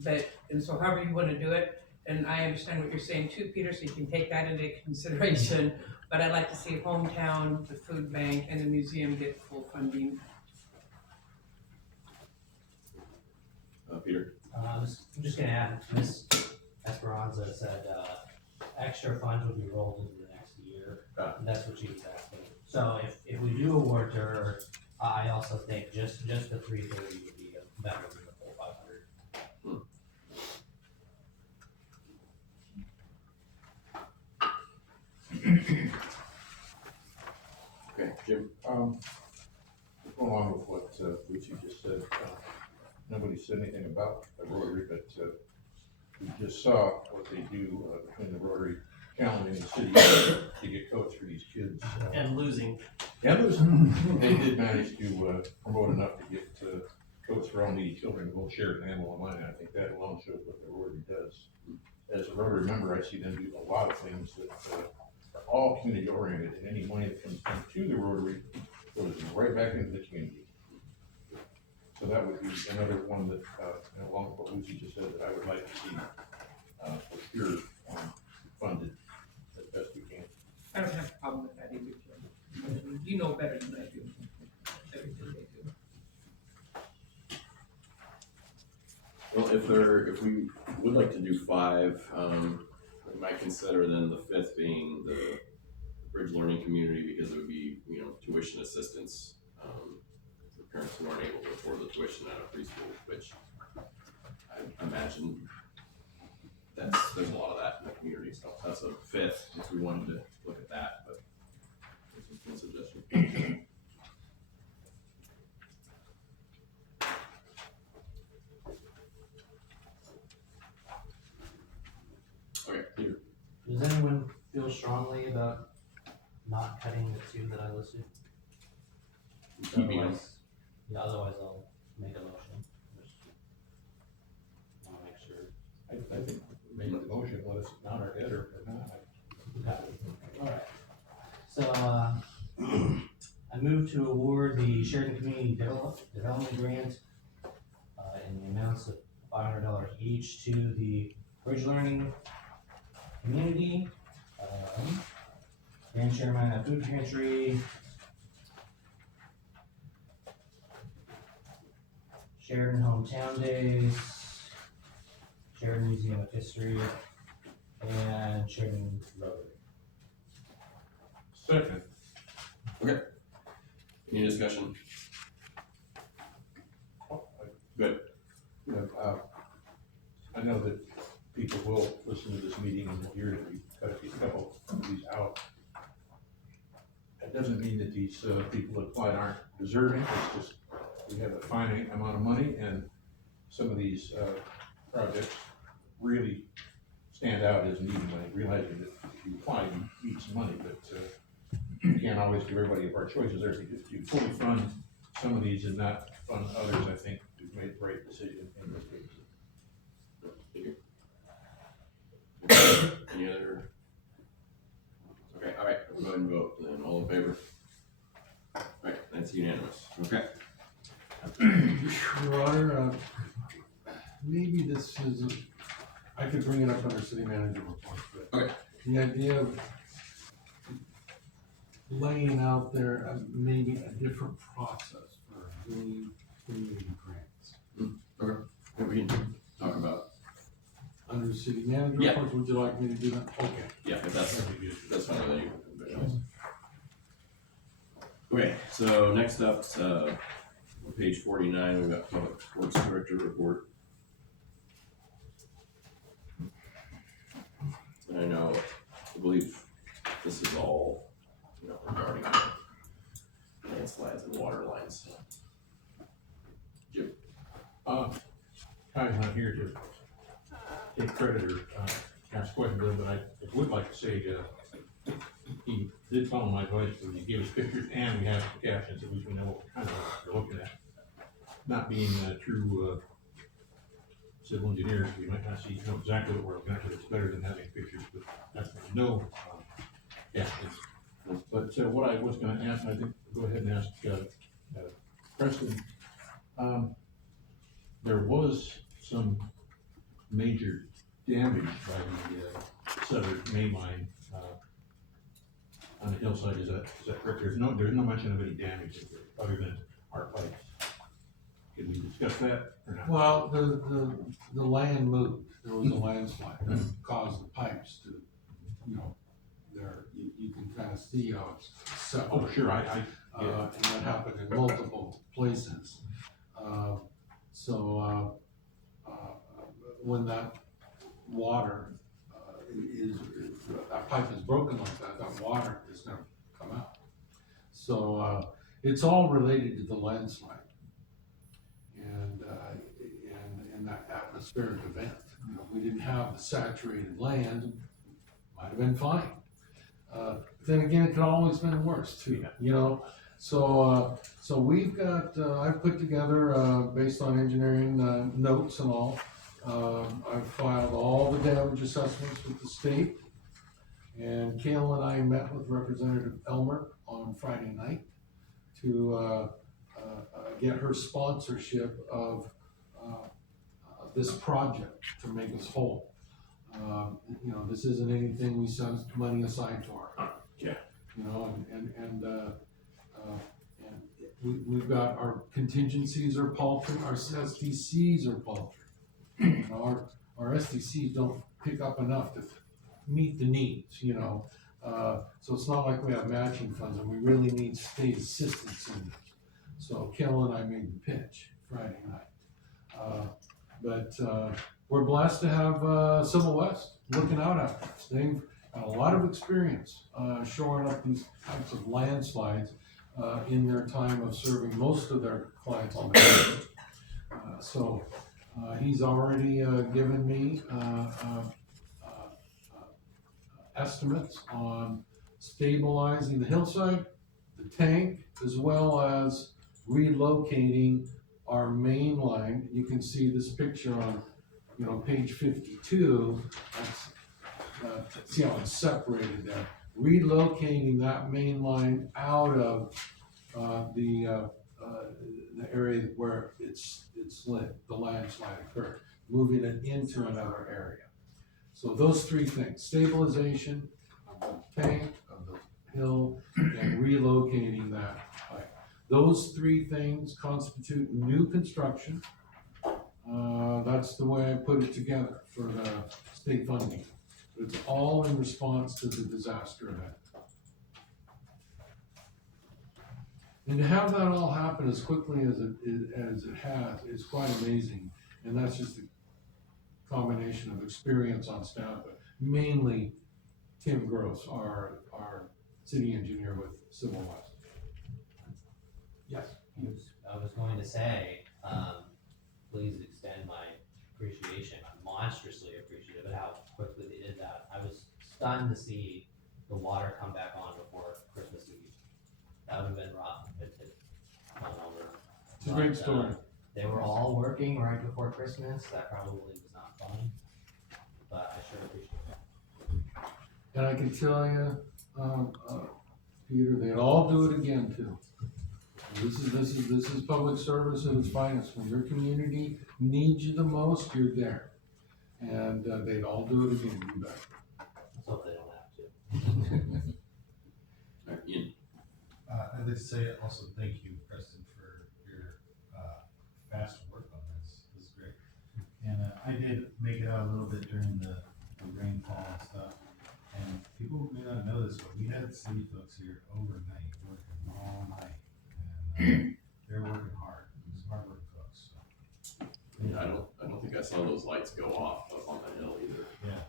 But, and so however you want to do it, and I understand what you're saying too, Peter, so you can take that into consideration. But I'd like to see hometown, the food bank, and the museum get full funding. Peter? I'm just gonna add, Ms. Esperanza said extra funds would be rolled into the next year. That's what she was asking. So if we do award to her, I also think just the 330 would be better than the full 500. Okay, Jim? Going along with what Lucy just said, nobody said anything about the Rotary, but we just saw what they do between the Rotary challenging the city to get coats for these kids. And losing. Yeah, losing. They did manage to promote enough to get coats for all needy children to go share an animal online. I think that alone shows what the Rotary does. As a Rotary member, I see them do a lot of things that are all community oriented, and any money that comes into the Rotary goes right back into the community. So that would be another one that, along with what Lucy just said, that I would like to see for sure funded as best we can. I don't have a problem with that either, Jim. You know better than I do, everything they do. Well, if we would like to do 5, we might consider then the 5th being the bridge learning community, because it would be, tuition assistance, for parents who aren't able to afford the tuition out of preschool, which I imagine there's a lot of that in the community, so that's a 5th if we wanted to look at that, but it's just one suggestion. Okay, Peter. Does anyone feel strongly about not cutting the 2 that I listed? Otherwise I'll make a motion. I wanna make sure. I think make the motion, let us nod our head or not. Okay. Alright. So, I move to award the Sheridan Community Development Grant in the amounts of $500 each to the Bridge Learning Community, Grand Chairman of Food Pantry, Sheridan Hometown Days, Sheridan Museum of History, and Sheridan Rotary. Second. Okay. Any discussion? Good. I know that people will listen to this meeting and will hear that we cut a couple of these out. That doesn't mean that these, people that applied aren't deserving, it's just, we have a finite amount of money, and some of these, projects really stand out as needing money, realizing that if you apply, you need some money, but, you can't always give everybody our choices there. If you fully fund some of these and not fund others, I think we've made the right decision in this case. Any other? Okay, all right, we'll go ahead and vote, then all in favor? All right, that's unanimous, okay. Your Honor, maybe this is, I could bring it up under city manager report, but Okay. the idea of laying out there maybe a different process for doing community grants. Okay, we can talk about. Under city manager Yeah. reports, would you like me to do that? Okay. Yeah, if that's fine with you. Okay, so next up, on page 49, we've got Public Works Director report. And I know, I believe this is all, you know, regarding landslides and water lines. Jim? Ty's not here to take credit or, ask questions, but I would like to say, he did follow my advice, when he gave us pictures and we have captions, at least we know what kind of what we're looking at. Not being true, civil engineers, we might not see, know exactly what we're looking at, but it's better than having pictures, but that's no, captions. But, what I was gonna ask, I think, go ahead and ask, Preston, there was some major damage by the southern main line, on the hillside, is that correct? There's no mention of any damage other than our pipes. Can we discuss that or not? Well, the land moved, there was a landslide that caused the pipes to, you know, you can kind of see how it's set. Oh, sure, and that happened in multiple places. When that water that pipe is broken like that water is gonna come out. So, it's all related to the landslide and that atmospheric event. You know, if we didn't have the saturated land, might have been fine. Then again, it could always been worse too, you know? So we've got, I've put together, based on engineering, notes and all, I've filed all the damage assessments with the state. And Cale and I met with Representative Elmer on Friday night to, get her sponsorship of this project to make us whole. You know, this isn't anything we set money aside for. Yeah. You know, and we've got our contingencies are paltry, our SDCs are paltry. You know, our SDCs don't pick up enough to meet the needs, you know. So it's not like we have matching funds, and we really need state assistance in this. So Cale and I made the pitch Friday night. But we're blessed to have Civil West looking out at us. They've got a lot of experience shoring up these types of landslides in their time of serving most of their clients on the coast. So he's already given me estimates on stabilizing the hillside, the tank, as well as relocating our main line. You can see this picture on, you know, page 52. That's, see how it's separated there. Relocating that main line out of the area where it's lit, the landslide occurred, moving it into another area. So those three things: stabilization of the tank, of the hill, and relocating that pipe. Those three things constitute new construction. That's the way I put it together for the state funding. It's all in response to the disaster event. And to have that all happen as quickly as it has is quite amazing. And that's just a combination of experience on staff, but mainly Tim Gross, our city engineer with Civil West. Yes. I was going to say, please extend my appreciation. I'm monstrously appreciative of how quickly they did that. I was stunned to see the water come back on before Christmas Eve. That would have been rough if it gone over. It's a great story. They were all working right before Christmas. That probably was not fun, but I sure appreciate it. And I can tell you, Peter, they'd all do it again too. This is public service at its finest. When your community needs you the most, you're there. And they'd all do it again, you bet. Let's hope they don't have to. Ian. I'd like to say also thank you, Preston, for your fast work on this. This is great. And I did make it out a little bit during the rainfall and stuff. And people may not know this, but we had city folks here overnight, working all night. And they're working hard. It's hard working folks. So. Yeah, I don't think I saw those lights go off up on the hill either. Yeah.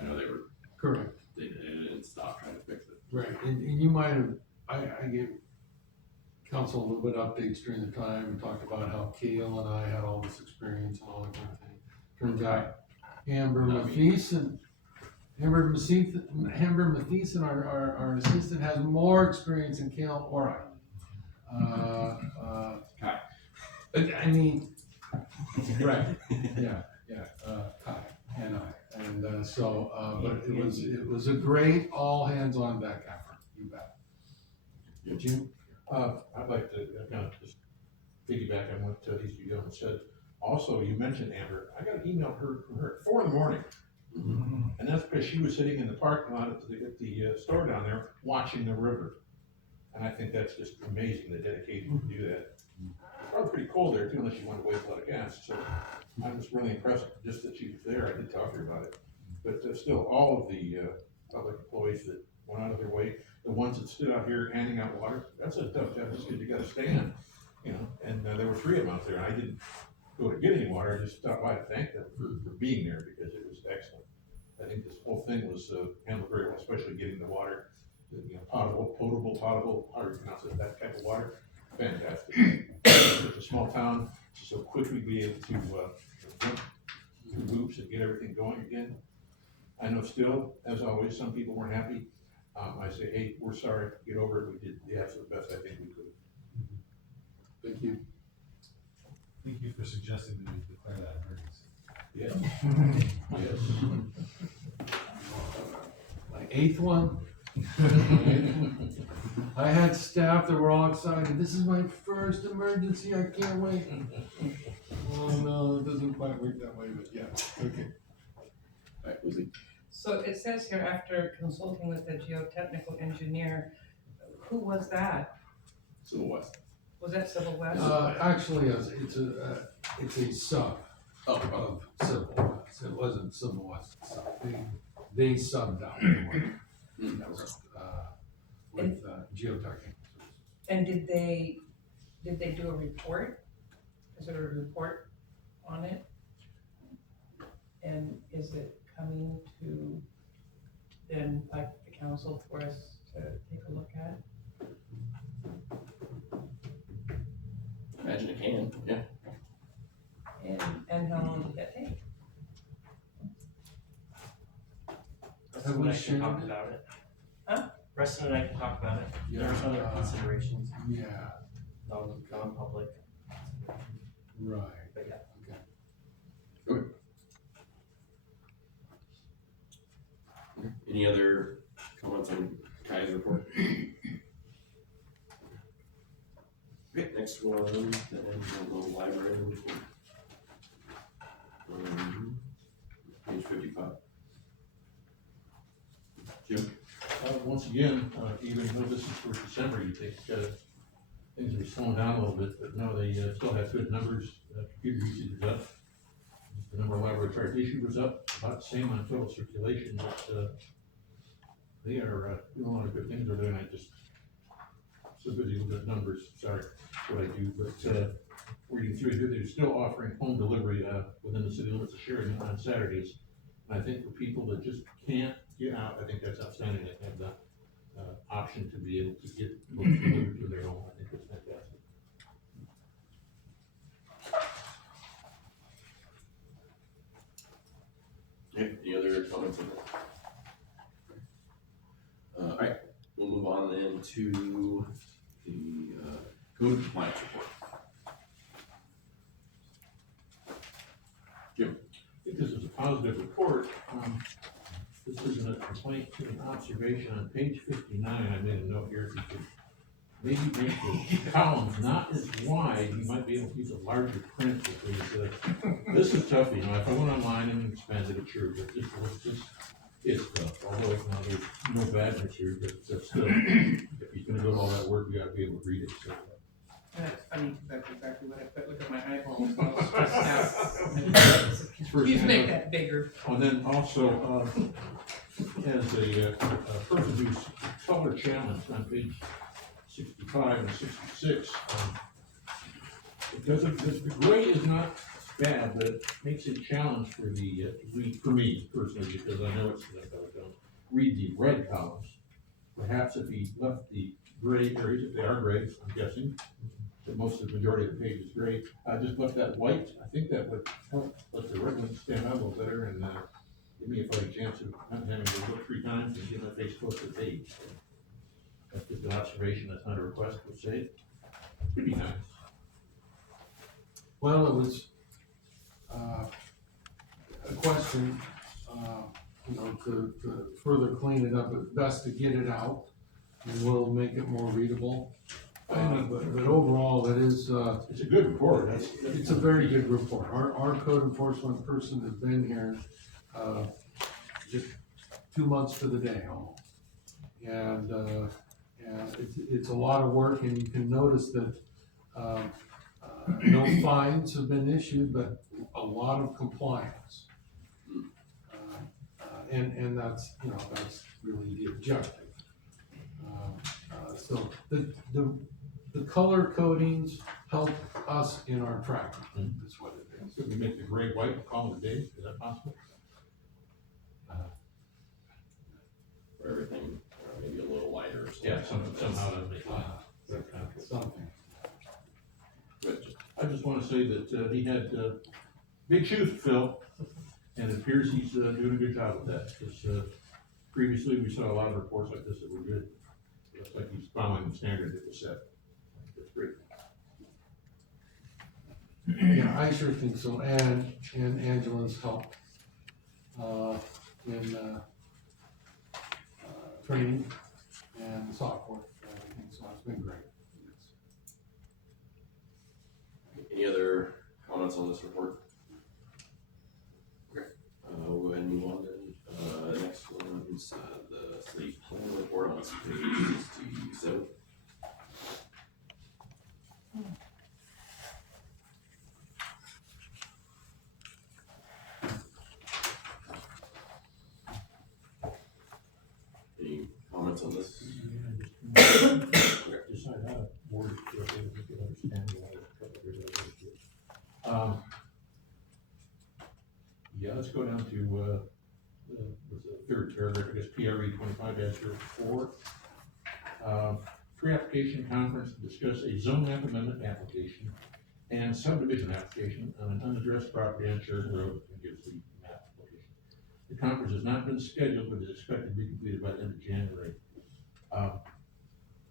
I know they were. Correct. They didn't stop trying to fix it. Right, and you might have, I gave council a little bit of updates during the time and talked about how Cale and I had all this experience and all that kind of thing. Turns out Amber Mathieson, our assistant, has more experience than Cale or I. I mean, right, yeah, Kai and I, and but it was a great all hands on deck effort, you bet. Jim? I'd like to kind of just piggyback on what these two gentlemen said. Also, you mentioned Amber. I got an email from her at 4 a.m. And that's because she was sitting in the parking lot at the store down there watching the river. And I think that's just amazing, the dedication to do that. It's probably pretty cold there too, unless you wanted to waste a lot of gas. So I was really impressed just that she was there. I did talk to her about it. But still, all of the public employees that went out of their way, the ones that stood out here handing out water, that's a tough job because you got to stand, you know. And there were 3 of them out there. And I didn't go to get any water. I just stopped by to thank them for being there because it was excellent. I think this whole thing was handled very well, especially getting the water, you know, potable, however you pronounce it, that type of water. Fantastic. It's a small town, so quickly be able to jump through hoops and get everything going again. I know still, as always, some people weren't happy. I say, hey, we're sorry, get over it. We did the absolute best I think we could. Thank you. Thank you for suggesting that we declare that emergency. Yes. Yes. My 8th one. I had staff that were all excited. This is my first emergency. I can't wait. Oh no, it doesn't quite work that way, but yeah. Okay. All right, Lizzie. So it says here, after consulting with the geotechnical engineer, who was that? Civil West. Was that Civil West? Actually, it's a sub of Civil West. It wasn't Civil West. They subbed out the work. That was with geotechnical. And did they do a report? Is there a report on it? And is it coming to then, like, the council for us to take a look at? Imagine it can, yeah. And how long did that take? Preston and I can talk about it. Huh? Preston and I can talk about it. Yeah, There's other considerations. Yeah. Non-public. Right. But yeah. Okay. Okay. Any other comments on Kai's report? Okay, next one, then we'll go library report. Page 55. Jim? Once again, even though this is for December, you think things are slowing down a little bit, but no, they still have good numbers. Computer usage is up. The number of library cards issued was up, about the same on total circulation, but they are doing a lot of good things over there, and I just so busy with the numbers. Sorry, that's what I do, but reading through here, they're still offering home delivery, within the city limits of Sheridan on Saturdays. And I think for people that just can't get out, I think that's outstanding, they have the, option to be able to get books delivered to their home. I think that's fantastic. Okay, any other comments on that? Alright, we'll move on then to the, code compliance report. Jim? I think this is a positive report. This isn't a complaint, it's an observation on page 59. I made a note here. If you could maybe make the columns not as wide, you might be able to use a larger print because this is tough, you know. If I went online and expanded it, sure, but this was just, it's tough. Although now there's no badness here, but it's still, if you're gonna go to all that work, you gotta be able to read it. So. And it's funny, because that's exactly what I put, look at my iPhone, I was stressed out. Please make that bigger. And then also, as a person who's color challenged on page 65 and 66, because the gray is not bad, but it makes it a challenge for the, for me personally, because I know it's, I don't read the red columns. Perhaps if he left the gray areas, if they are gray, I'm guessing, but most of the majority of the page is gray, just left that white, I think that would help let the red one stand out a little better and give me a fighting chance of not having to look 3 times and get my face close to the page. So that's just an observation, that's not a request per se. Pretty nice. Well, it was a question, you know, to further clean it up, it's best to get it out, and we'll make it more readable. But overall, it is, it's a good report. It's a very good report. Our code enforcement person has been here, just 2 months to the day almost. And it's a lot of work, and you can notice that, no fines have been issued, but a lot of compliance. And that's, you know, that's really the objective. So the color codings help us in our tracking. That's what it is. Could we make the gray white and call it a day? Is that possible? For everything, maybe a little lighter or something. Yeah, somehow to make it something. I just want to say that he had big shoes to fill, and it appears he's doing a good job with that. Because previously we saw a lot of reports like this that were good. Looks like he's following the standard that was set. That's great. Yeah, I sure think so, and Angela's help in training and software, so it's been great. Any other comments on this report? Okay, we'll go ahead and move on then. Next one is the city planning report on page 67. Any comments on this? Decide how to word it so that we can understand why it's covered. Yeah, let's go down to the third paragraph, I guess, PRE 25-04. Pre-application conference to discuss a zone map amendment application and subdivision application on an unaddressed property on Sheridan Road, and gives the map location. The conference has not been scheduled, but is expected to be completed by the end of January.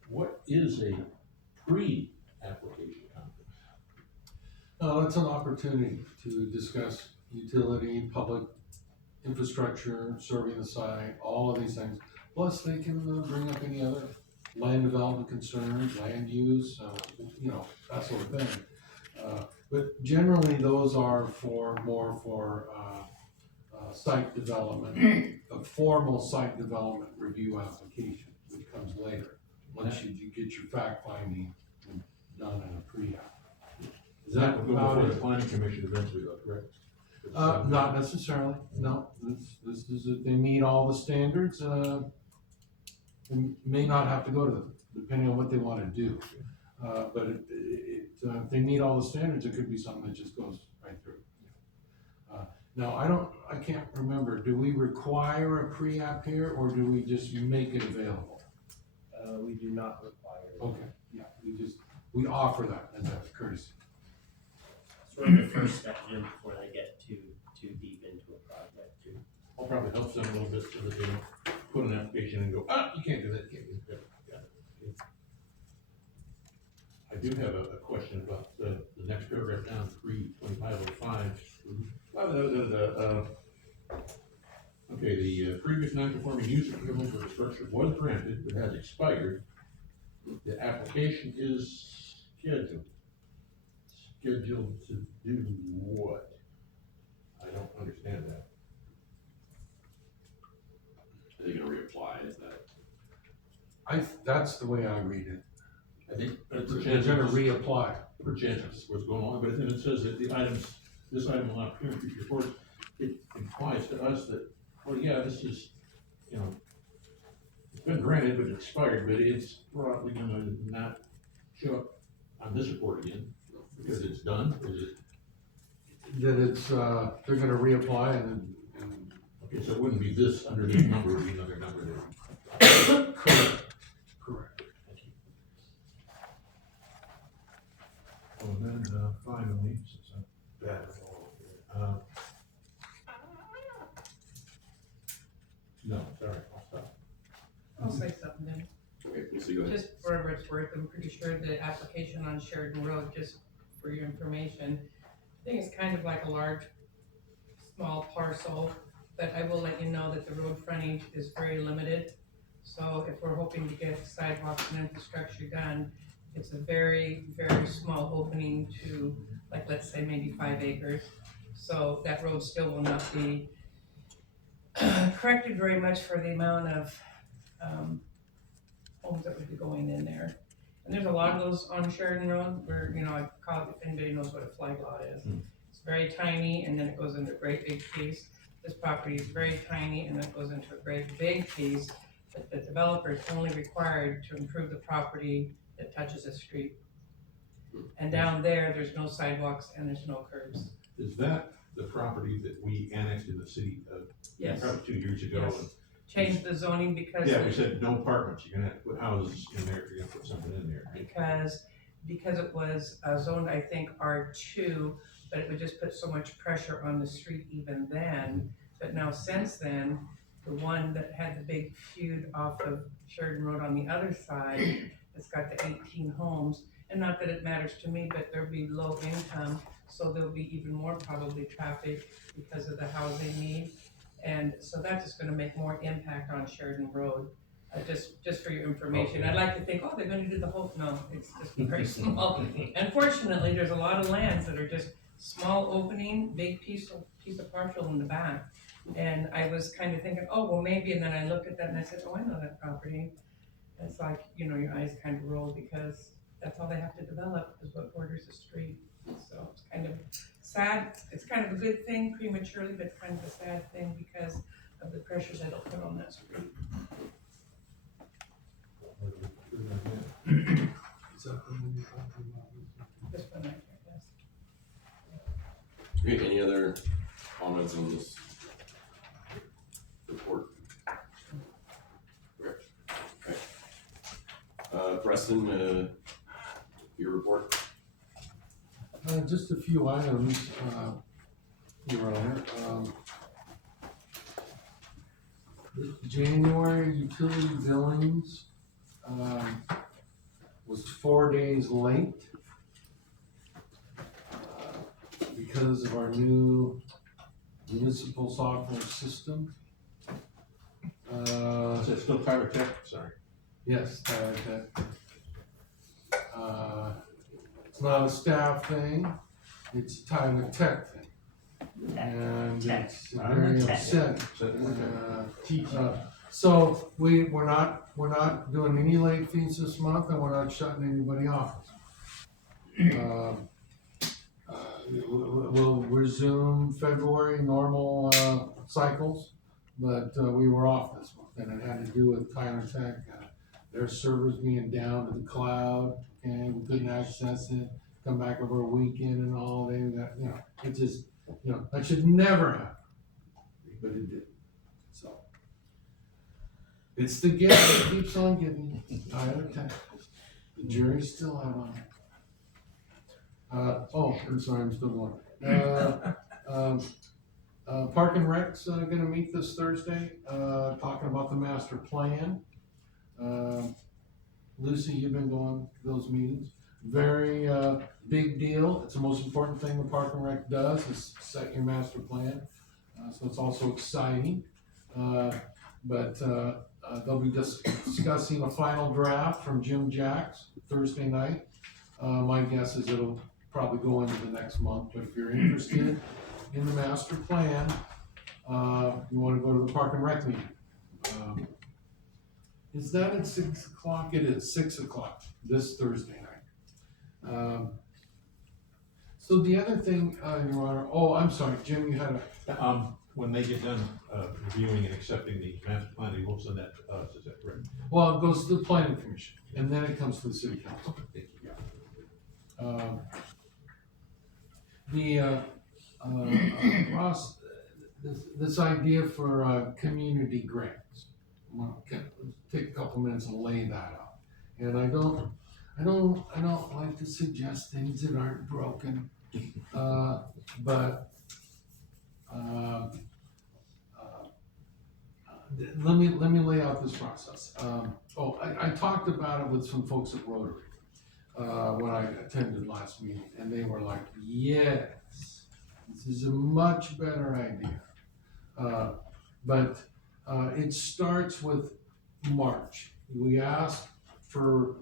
What is a pre-application conference? It's an opportunity to discuss utility, public infrastructure, serving the site, all of these things. Plus, they can bring up any other land development concerns, land use, you know, that sort of thing. But generally, those are more for site development, a formal site development review application, which comes later, once you get your fact finding done in a pre-app. Is that would go before the planning commission eventually, though, correct? Not necessarily, no. This is if they meet all the standards, they may not have to go to them, depending on what they want to do. But if they meet all the standards, it could be something that just goes right through. Now, I can't remember, do we require a pre-app here, or do we just make it available? We do not require. Okay, yeah, we offer that as a courtesy. Sort of the first step in before they get too deep into a project too. I'll probably help them a little bit so that they don't put an application and go, you can't do that, you can't do that. I do have a question about the next paragraph down, 32505. Okay, the previous non-conforming use approval for the structure was granted, but has expired. The application is scheduled to do what? I don't understand that. Are they gonna reapply, is that? That's the way I read it. I think They're gonna reapply. Perchance what's going on, but then it says that this item will not appear in future reports. It implies to us that, well, yeah, this is, it's been granted, but it expired, but it's probably gonna not show up on this report again, because it's done, is it? That it's, they're gonna reapply and Okay, so it wouldn't be this under this number, it would be another number there. correct. Oh, and then, finally, since I'm bad at all here, no, sorry, I'll stop. I'll say something then. Okay, Lucy, go ahead. Just for whatever it's worth, I'm pretty sure the application on Sheridan Road, just for your information, I think it's kind of like a large, small parcel, but I will let you know that the road frontage is very limited. So if we're hoping to get sidewalks and infrastructure done, it's a very, very small opening to, like, let's say maybe 5 acres. So that road still will not be corrected very much for the amount of homes that would be going in there. And there's a lot of those on Sheridan Road where, I call it, if anybody knows what a flag lot is. It's very tiny and then it goes into a great big piece. This property is very tiny and then it goes into a great big piece, but the developer is only required to improve the property that touches a street. And down there's no sidewalks and there's no curbs. Is that the property that we annexed in the city, Yes. probably 2 years ago? Yes. Changed the zoning because. Yeah, we said no apartments, you're gonna have to put houses in there, you're gonna put something in there. Because it was zoned, I think, R2, but it would just put so much pressure on the street even then. But now since then, the one that had the big feud off of Sheridan Road on the other side, it's got the 18 homes, and not that it matters to me, but there'll be low income, so there'll be even more probably traffic because of the housing need. And so that's just gonna make more impact on Sheridan Road. Just for your information, I'd like to think, they're gonna do the whole, no, it's just very small. Unfortunately, there's a lot of lands that are just small opening, big piece of parcel in the back. And I was kind of thinking, well maybe, and then I looked at that and I said, I know that property. And it's like, your eyes kind of roll because that's all they have to develop is what borders the street. So it's kind of sad, it's kind of a good thing prematurely, but kind of a sad thing because of the pressures that'll put on that street. This one right here, yes. Okay, any other comments on this report? Okay. Preston, your report? Just a few items, Your Honor. January utility billings was 4 days late because of our new municipal software system. Is that still Tyler Tech? Sorry. Yes, Tyler Tech. It's not a staff thing, it's a Tyler Tech thing. And it's very upsetting. So we're not doing any late fees this month, and we're not shutting anybody off. We'll resume February normal cycles, but we were off this month, and it had to do with Tyler Tech their servers being down to the cloud, and we couldn't access it, come back over a weekend and all, they got, it just, that should never happen. But it did, so. It's the gift that keeps on giving, I understand. The jury's still out on it. I'm sorry, I'm still going. Park and Rec's gonna meet this Thursday, talking about the master plan. Lucy, you've been going to those meetings. Very big deal. It's the most important thing the Park and Rec does is set your master plan. So it's also exciting. But they'll be discussing a final draft from Jim Jacks Thursday night. My guess is it'll probably go into the next month, but if you're interested in the master plan, you want to go to the Park and Rec meeting. Is that at 6 o'clock? It is 6 o'clock this Thursday night. So the other thing, Your Honor, I'm sorry, Jim, you had a. When they get done reviewing and accepting the master plan, they will send that to us, is that correct? Well, it goes to the planning commission, and then it comes to the city council. Ross, this idea for community grants. Well, take a couple minutes and lay that out. And I don't like to suggest things that aren't broken, but let me lay out this process. I talked about it with some folks at Rotary when I attended last meeting, and they were like, yes, this is a much better idea. But it starts with March. We asked for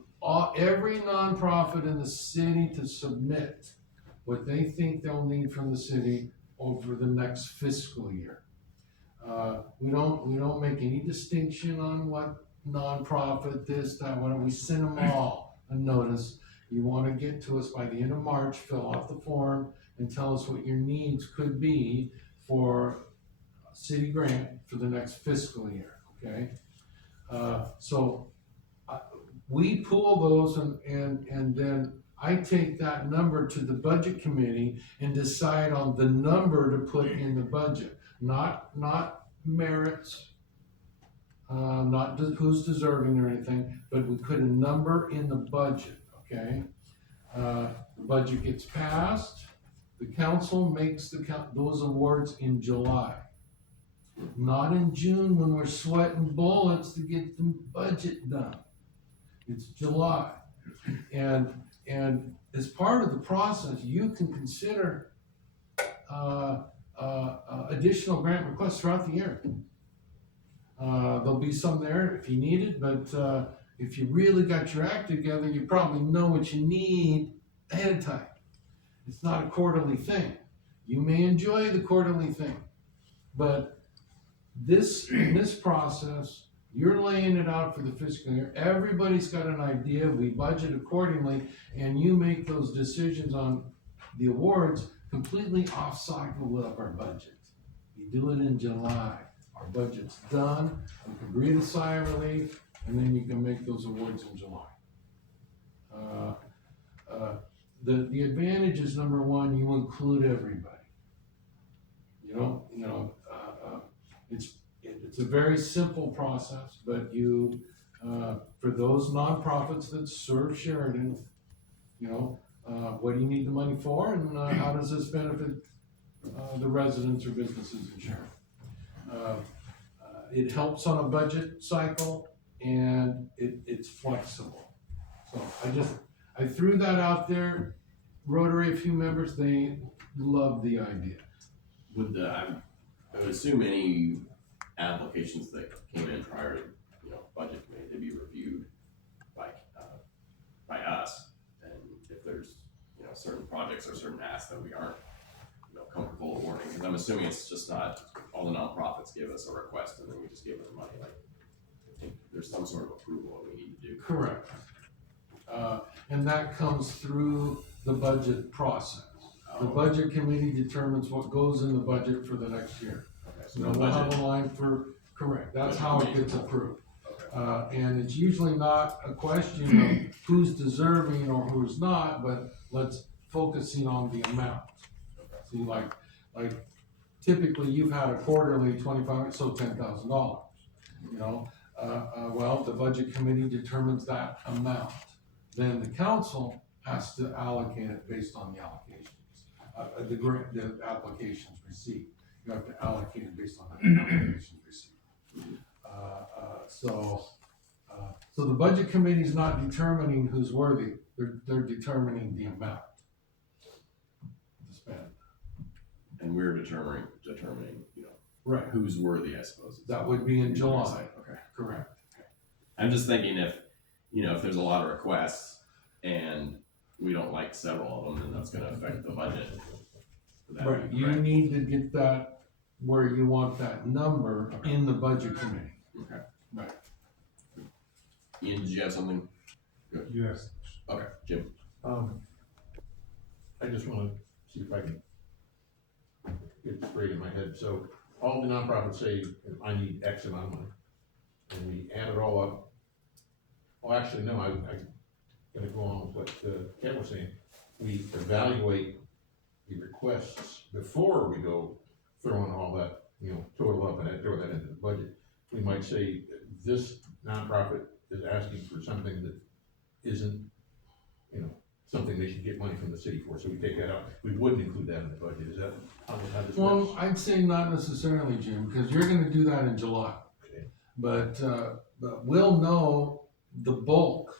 every nonprofit in the city to submit what they think they'll need from the city over the next fiscal year. We don't make any distinction on what nonprofit, this, that, whatever. We send them all a notice. You want to get to us by the end of March, fill out the form, and tell us what your needs could be for a city grant for the next fiscal year, okay? So we pull those and then I take that number to the budget committee and decide on the number to put in the budget, not merits, not who's deserving or anything, but we put a number in the budget, okay? The budget gets passed, the council makes those awards in July, not in June when we're sweating bullets to get the budget done. It's July, and as part of the process, you can consider additional grant requests throughout the year. There'll be some there if you need it, but if you really got your act together, you probably know what you need ahead of time. It's not a quarterly thing. You may enjoy the quarterly thing, but in this process, you're laying it out for the fiscal year. Everybody's got an idea. We budget accordingly, and you make those decisions on the awards completely off cycle of our budget. You do it in July. Our budget's done. You can breathe a sigh of relief, and then you can make those awards in July. The advantage is, number one, you include everybody. It's a very simple process, but you, for those nonprofits that serve Sheridan, what do you need the money for, and how does this benefit the residents or businesses in Sheridan? It helps on a budget cycle, and it's flexible. So I threw that out there. Rotary, a few members, they love the idea. I would assume any applications that came in prior to, budget committee, they'd be reviewed by us. And if there's, certain projects or certain asks that we aren't, comfortable awarding, because I'm assuming it's just not all the nonprofits give us a request and then we just give them the money. Like, I think there's some sort of approval that we need to do. Correct. And that comes through the budget process. The budget committee determines what goes in the budget for the next year. Okay, So we'll have a line for, correct, that's how it gets approved. Okay. And it's usually not a question of who's deserving or who's not, but let's focusing on the amount. See, like typically you've had a quarterly 25, so $10,000, you know? Well, the budget committee determines that amount. Then the council has to allocate it based on the allocations. The applications received. You have to allocate it based on the applications received. So the budget committee is not determining who's worthy. They're determining the amount to spend. And we're determining, you know, Right. who's worthy, I suppose. That would be in July. Okay. Correct. I'm just thinking if there's a lot of requests and we don't like several of them, then that's gonna affect the budget. Right, you need to get that where you want that number in the budget committee. Okay. Right. Ian, did you have something? Good. Yes. Okay, Jim. I just wanna see if I can get it straight in my head. So all the nonprofits say, I need X amount of money, and we add it all up. Well, actually, no, I'm gonna go on with what Ken was saying. We evaluate the requests before we go throwing all that, total up and throw that into the budget. We might say, this nonprofit is asking for something that isn't, something they should get money from the city for, so we take that out. We wouldn't include that in the budget, is that how this works? Well, I'd say not necessarily, Jim, because you're gonna do that in July. Okay. But we'll know the bulk,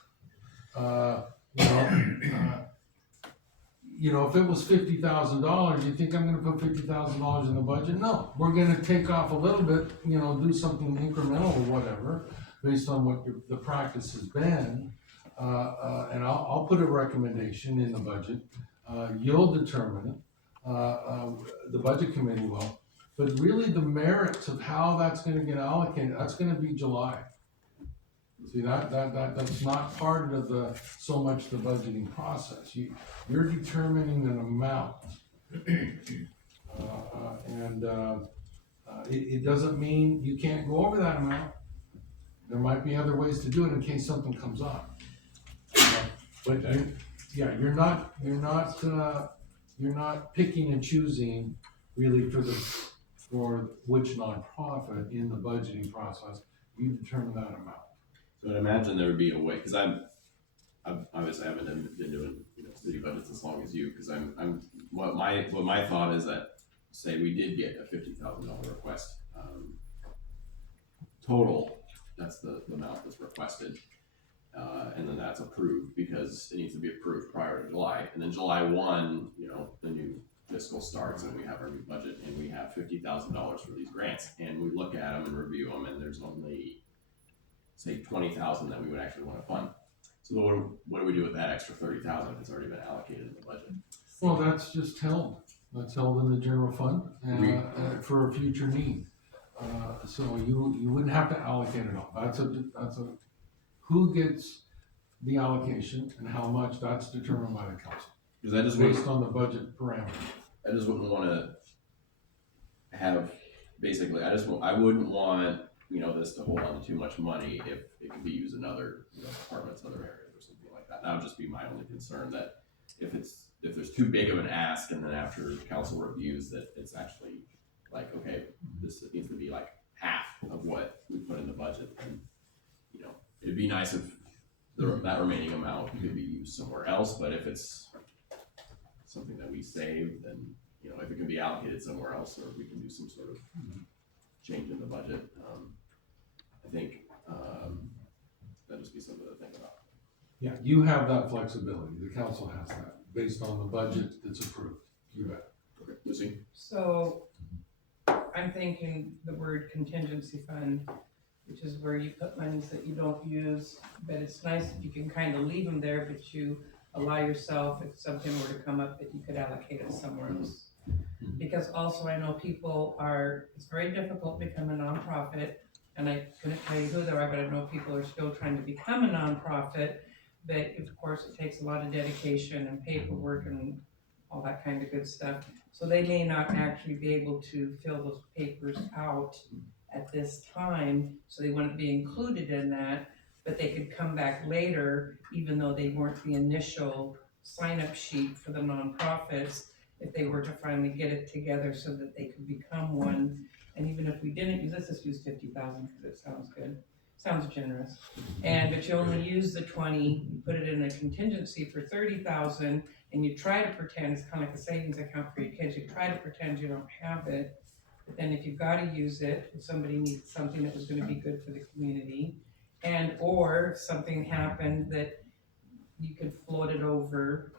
if it was $50,000, you think I'm gonna put $50,000 in the budget? No, we're gonna take off a little bit, do something incremental or whatever, based on what the practice has been. And I'll put a recommendation in the budget. You'll determine it, the budget committee will. But really the merits of how that's gonna get allocated, that's gonna be July. See, that's not part of so much the budgeting process. You're determining an amount. It doesn't mean you can't go over that amount. There might be other ways to do it in case something comes up. But you're not picking and choosing really for which nonprofit in the budgeting process. You determine that amount. So I'd imagine there would be a way, because I've obviously haven't been doing city budgets as long as you, because what my thought is that, say we did get a $50,000 request total, that's the amount that's requested, and then that's approved because it needs to be approved prior to July, and then July 1, the new fiscal starts and we have our new budget and we have $50,000 for these grants, and we look at them and review them, and there's only say 20,000 that we would actually want to fund. So what do we do with that extra 30,000 that's already been allocated in the budget? Well, that's just held. That's held in the general fund for a future need. So you wouldn't have to allocate it all. That's a who gets the allocation and how much, that's determined by the council. Because based on the budget parameters. I just wouldn't want to have basically. I wouldn't want this to hold on to too much money if it could be used in other departments, other areas, or something like that. That would just be my only concern, that if there's too big of an ask, and then after council reviews that it's actually like, okay, this needs to be like half of what we put in the budget, and it'd be nice if that remaining amount could be used somewhere else. But if it's something that we save, then if it can be allocated somewhere else, or we can do some sort of change in the budget, I think that'd just be something to think about. Yeah, you have that flexibility. The council has that based on the budget that's approved. You bet. Okay, Lucy? So I'm thinking the word contingency fund, which is where you put monies that you don't use, but it's nice if you can kind of leave them there, but you allow yourself, if something were to come up, that you could allocate it somewhere else. Because also I know it's very difficult to become a nonprofit, and I couldn't tell you who they are, but I know people are still trying to become a nonprofit, but of course it takes a lot of dedication and paperwork and all that kind of good stuff. So they may not actually be able to fill those papers out at this time, so they wouldn't be included in that, but they could come back later, even though they weren't the initial sign-up sheet for the nonprofits, if they were to finally get it together so that they could become one. And even if we didn't use, let's just use 50,000 because it sounds good, sounds generous. But you only use the 20, you put it in a contingency for 30,000, and you try to pretend, it's kind of like a savings account for your kids, you try to pretend you don't have it. But then if you've gotta use it, if somebody needs something that was gonna be good for the community, and or if something happened that you could float it over,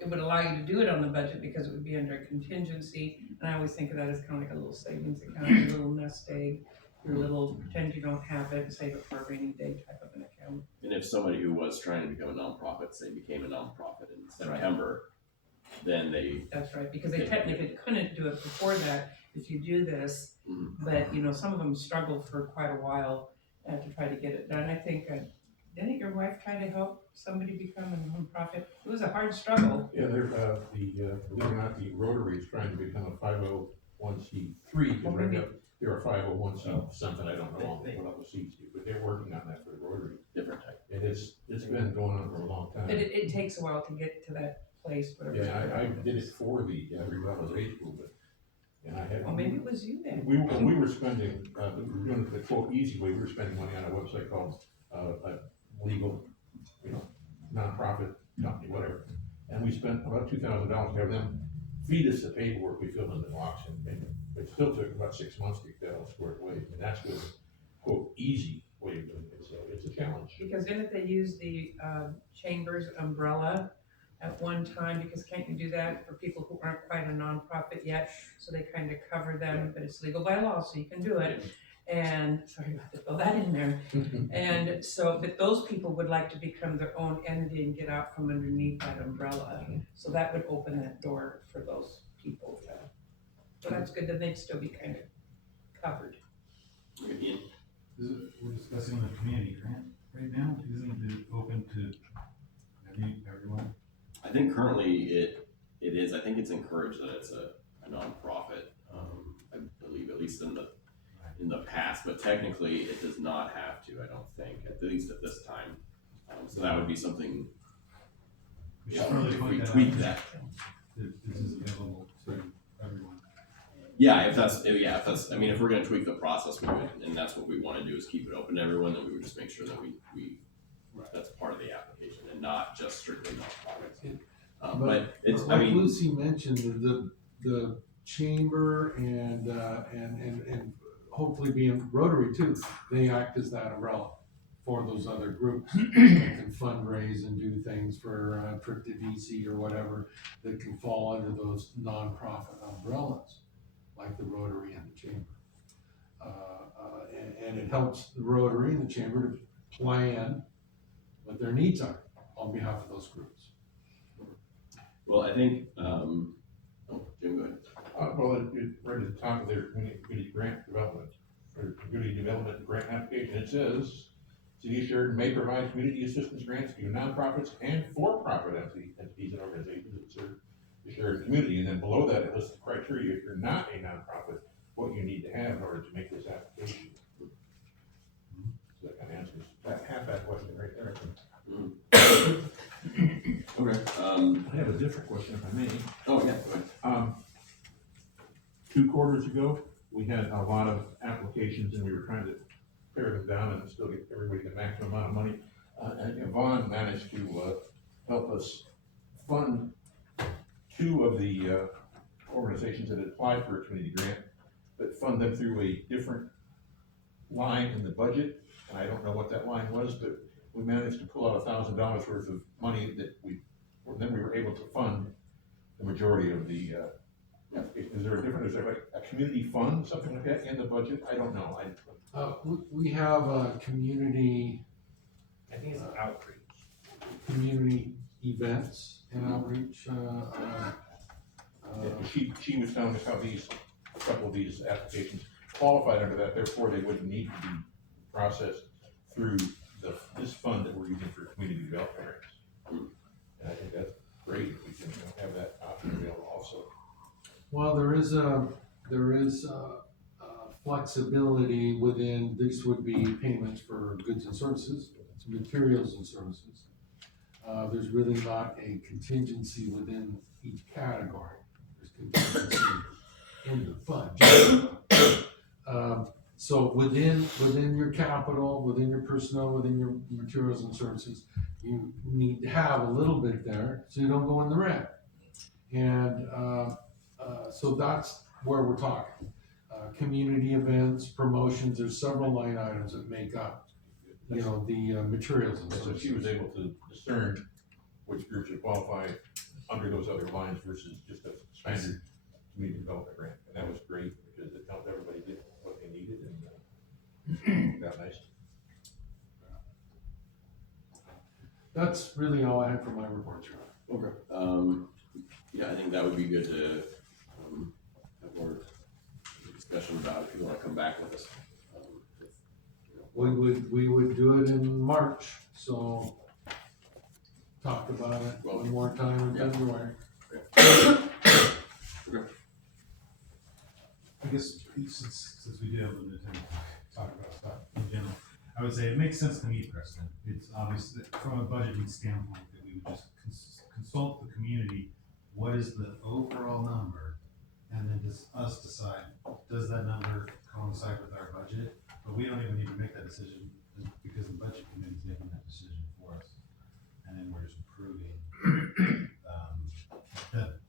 it would allow you to do it on the budget because it would be under a contingency. And I always think of that as kind of like a little savings account, a little nest egg, your little pretend you don't have it and save it for a rainy day type of an account. And if somebody who was trying to become a nonprofit, say became a nonprofit in September, then they. That's right, because they technically couldn't do it before that if you do this, but you know, some of them struggled for quite a while to try to get it done. I think, didn't your wife try to help somebody become a nonprofit? It was a hard struggle. Yeah, they're, believe it or not, the Rotary is trying to become a 501c3 to bring up, they're a 501c something, I don't know what all the C's do, but they're working on that for the Rotary. Different type. And it's been going on for a long time. But it takes a while to get to that place, whatever. Yeah, I did it for the revitalization movement. And I had. Oh, maybe it was you then. We were spending, we were doing it the quote easy way, we were spending money on a website called, a legal, nonprofit company, whatever. And we spent about $2,000 to have them feed us the paperwork we filled in the box, and it still took about 6 months to get that all squared away. And that's the quote easy way of doing it, so it's a challenge. Because didn't they use the chamber's umbrella at one time, because can't you do that for people who aren't quite a nonprofit yet? So they kind of cover them, but it's legal by law, so you can do it. And, sorry about to throw that in there. And so, but those people would like to become their own entity and get out from underneath that umbrella. So that would open that door for those people. So that's good, that they'd still be kind of covered. We're discussing the community grant right now, isn't it open to everyone? I think currently it is. I think it's encouraged that it's a nonprofit. I believe, at least in the past, but technically it does not have to. I don't think, at least at this time. So that would be something. If we tweak that. This is available to everyone. Yeah, if that's. I mean, if we're going to tweak the process, we would, and that's what we want to do is keep it open to everyone. Then we would just make sure that we that's part of the application and not just strictly nonprofits. But it's. Like Lucy mentioned, the chamber and hopefully being Rotary too, they act as that umbrella for those other groups that can fundraise and do things for a trip to DC or whatever that can fall under those nonprofit umbrellas, like the Rotary and the chamber. And it helps the Rotary and the chamber to plan what their needs are on behalf of those groups. Well, I think, Jim, go ahead. Well, right at the top of their community grant development, or community development grant application, it says, City of Sheridan may provide community assistance grants to nonprofits and for-profit entities and organizations that serve the Sheridan community. And then below that, it lists the criteria if you're not a nonprofit, what you need to have in order to make this application. So that kind of answers that half that question right there, I think. Okay. I have a different question, if I may. Oh, yeah, go ahead. 2 quarters ago, we had a lot of applications and we were trying to pare them down and still get everybody the maximum amount of money. And Yvonne managed to help us fund 2 of the organizations that had applied for a community grant, but fund them through a different line in the budget. And I don't know what that line was, but we managed to pull out $1,000 worth of money that we were able to fund the majority of the is there like a community fund, something like that in the budget? I don't know. We have a community. I think it's outreach. Community events and outreach. She was telling us how a couple of these applications qualified under that, therefore they wouldn't need to be processed through this fund that we're using for community development. And I think that's great if we can have that option available also. Well, there is flexibility within, these would be payments for goods and services, materials and services. There's really not a contingency within each category. There's contingency in the fund. So within your capital, within your personnel, within your materials and services, you need to have a little bit there so you don't go in the red. And so that's where we're talking. Community events, promotions, there's several line items that make up, the materials and So services. she was able to discern which groups would qualify under those other lines versus just a standard community development grant. And that was great because it helped everybody get what they needed and got nice. That's really all I have for my report, Your Honor. Okay. Yeah, I think that would be good to have more discussion about if you want to come back with us. We would do it in March, so talk about it one more time in February. I guess since we do have limited time to talk about stuff in general, I would say it makes sense to me, Preston. It's obvious that from a budgeting standpoint that we would just consult the community. What is the overall number? And then just us decide, does that number coincide with our budget? But we don't even need to make that decision because the budget committee is making that decision for us. And then we're just approving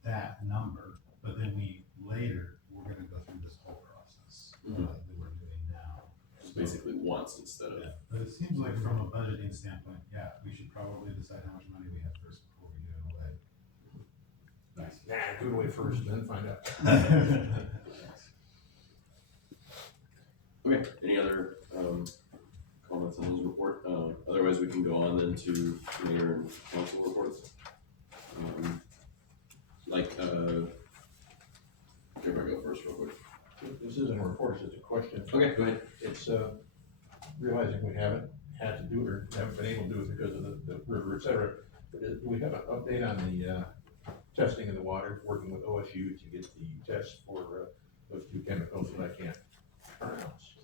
that number. But then later, we're gonna go through this whole process that we're doing now. Just basically once instead of. Yeah, but it seems like from a budgeting standpoint, yeah, we should probably decide how much money we have first before we give it away. Nice. Nah, do it away first, then find out. Okay, any other comments on his report? Otherwise, we can go on then to mayor and council reports. Everybody go first real quick. This isn't a report, it's a question. Okay, go ahead. It's realizing we haven't had to do it or haven't been able to do it because of the river, et cetera. But do we have an update on the testing in the water, working with OSU to get the tests for those two chemicals that I can't pronounce?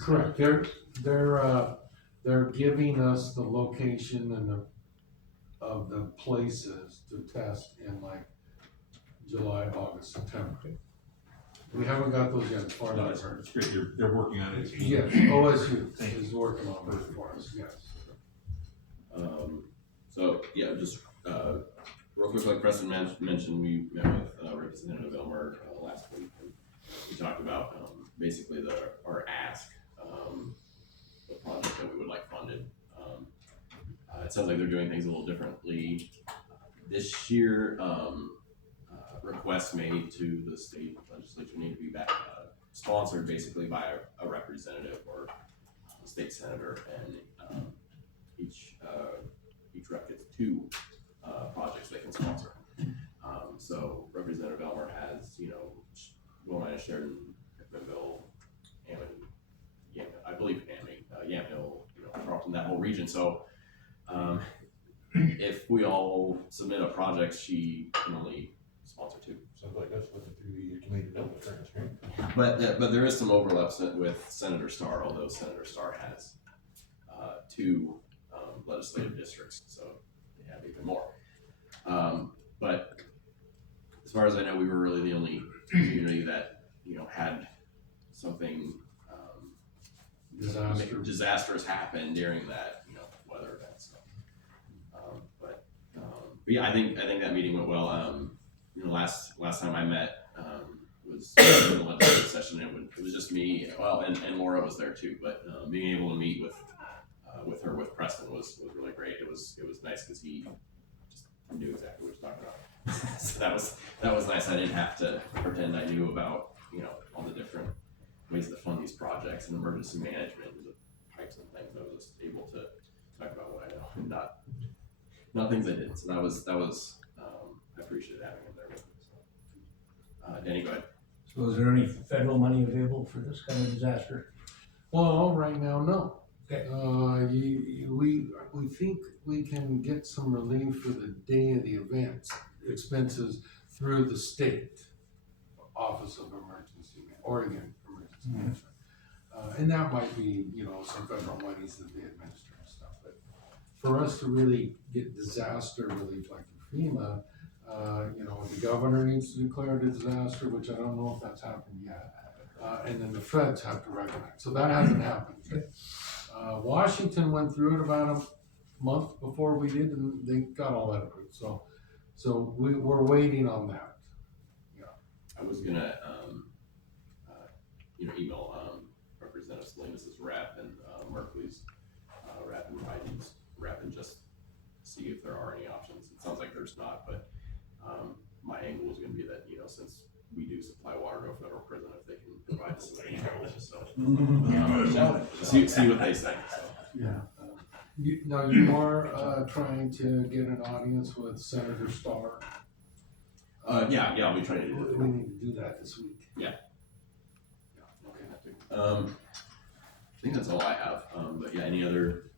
Correct. They're giving us the location and of the places to test in like July, August, September. We haven't got those yet as far as I've heard. It's great, they're working on it. Yes, OSU is working on it for us, yes. So, yeah, just real quick, like Preston mentioned, we met with Representative Elmer last week. And we talked about basically our ask, the project that we would like funded. It sounds like they're doing things a little differently this year. Requests made to the state legislature need to be back sponsored basically by a representative or a state senator, and each rep gets two projects they can sponsor. So Representative Elmer has, Wilmina, Sheridan, Hickmanville, Hammond, I believe Yamhill, Carlton, that whole region. So if we all submit a project, she can only sponsor two. Sounds like us looking through the community development grants, right? But there is some overlap with Senator Starr, although Senator Starr has two legislative districts, so they have even more. But as far as I know, we were really the only community that had something disastrous happen during that weather event. So, but yeah, I think that meeting went well. Last time I met was in the legislative session. It was just me, and Laura was there too. But being able to meet with her with Preston was really great. It was nice because he just knew exactly what he was talking about. So that was nice. I didn't have to pretend I knew about all the different ways to fund these projects and emergency management and the pipes and things. I was just able to talk about what I know and not things I didn't. So that was I appreciated having him there with me. So, Danny, go ahead. So is there any federal money available for this kind of disaster? Well, right now, no. Okay. We think we can get some relief for the day of the event expenses through the state Office of Emergency, Oregon Emergency And that might be, you know, some federal monies that they administer and stuff, but for us to really get disaster relief like FEMA, you know, the governor needs to declare it a disaster, which I don't know if that's happened yet. And then the feds have to recognize, so that hasn't happened yet. Washington went through it about a month before we did, and they got all that approved, so we're waiting on that. I was gonna, email, Representative Salinas' rep and, Merkley's, rep and Biden's rep and just see if there are any options. It sounds like there's not, but, my angle is gonna be that, you know, since we do supply water to a federal prison, if they can provide us with so, see what they say, so. Yeah. You are, trying to get an audience with Senator Starr? Yeah, I'll be trying to do it. We need to do that this week. Yeah. I think that's all I have, but yeah, any other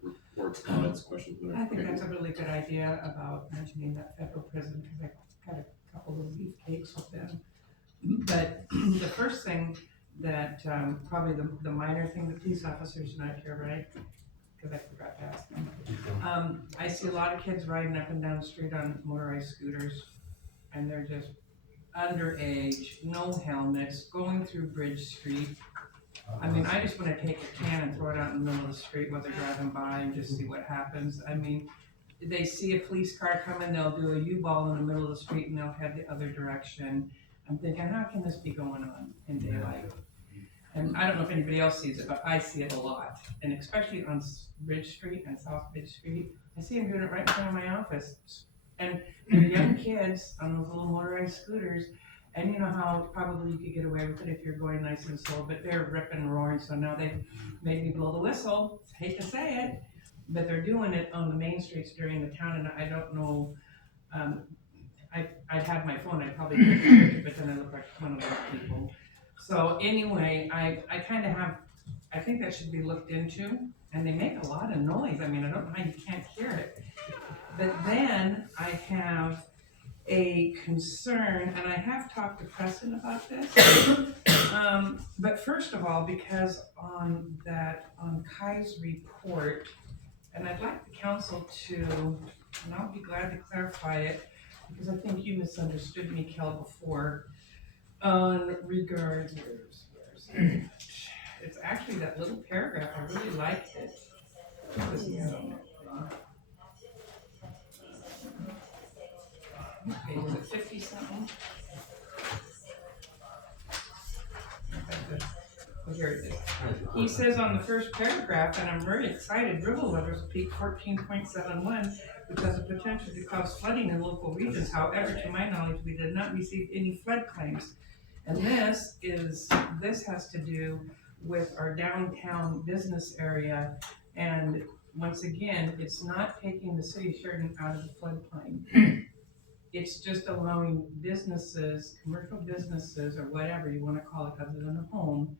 reports, comments, questions, whatever? I think that's a really good idea about mentioning that federal prison, because I got a couple of beefcakes with them. But the first thing that, probably the minor thing, the police officers are not here, right? Because I forgot to ask them. I see a lot of kids riding up and down the street on motorized scooters, and they're just underage, no helmets, going through Bridge Street. I mean, I just wanna take a can and throw it out in the middle of the street while they're driving by and just see what happens. I mean, they see a police car coming, they'll do a U-ball in the middle of the street and they'll head the other direction. I'm thinking, how can this be going on in daylight? And I don't know if anybody else sees it, but I see it a lot. And especially on Bridge Street and South Bridge Street, I see them doing it right in front of my office. And they're young kids on those little motorized scooters, and you know how probably you could get away with it if you're going nice and slow, but they're ripping and roaring, so now they made me blow the whistle. Hate to say it, but they're doing it on the main streets during the town, and I don't know, I'd have my phone, I'd probably take a picture, but then I look like one of those people. So anyway, I kind of have, I think that should be looked into, and they make a lot of noise. I mean, I don't know how you can't hear it. But then I have a concern, and I have talked to Preston about this. But first of all, because on Kai's report, and I'd like the council to, and I'll be glad to clarify it, because I think you misunderstood me, Cale, before, on regards, it's actually that little paragraph, I really liked it. Okay, was it 50 something? Oh, here it is. He says on the first paragraph, and I'm very excited, river levels peak 14.71, which has the potential to cause flooding in local regions. However, to my knowledge, we did not receive any flood claims. And this has to do with our downtown business area. And once again, it's not taking the city of Sheridan out of the floodplain. It's just allowing businesses, commercial businesses, or whatever you want to call it other than a home,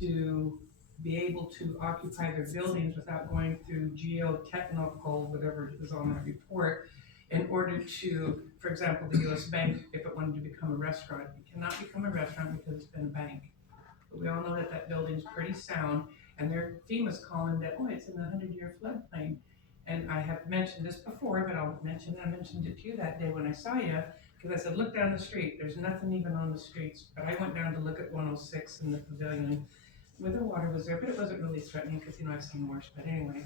to be able to occupy their buildings without going through geotechnical, whatever is on that report, in order to, for example, the US Bank, if it wanted to become a restaurant, it cannot become a restaurant because it's been a bank. But we all know that that building's pretty sound, and their FEMA's calling that, oh, it's in the 100-year floodplain. And I have mentioned this before, but I'll mention it. I mentioned it to you that day when I saw you, because I said, look down the street. There's nothing even on the streets. But I went down to look at 106 in the pavilion where the water was there, but it wasn't really threatening because, you know, I've seen worse. But anyway,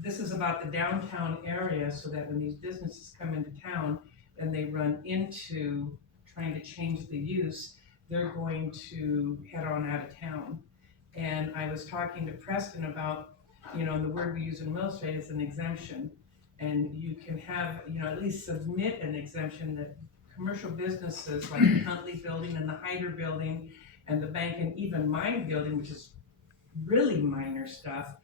this is about the downtown area, so that when these businesses come into town and they run into trying to change the use, they're going to head on out of town. And I was talking to Preston about, you know, the word we use in real estate is an exemption. And you can have, you know, at least submit an exemption that commercial businesses like the Huntley building and the Hyder building and the bank and even my building, which is really minor stuff,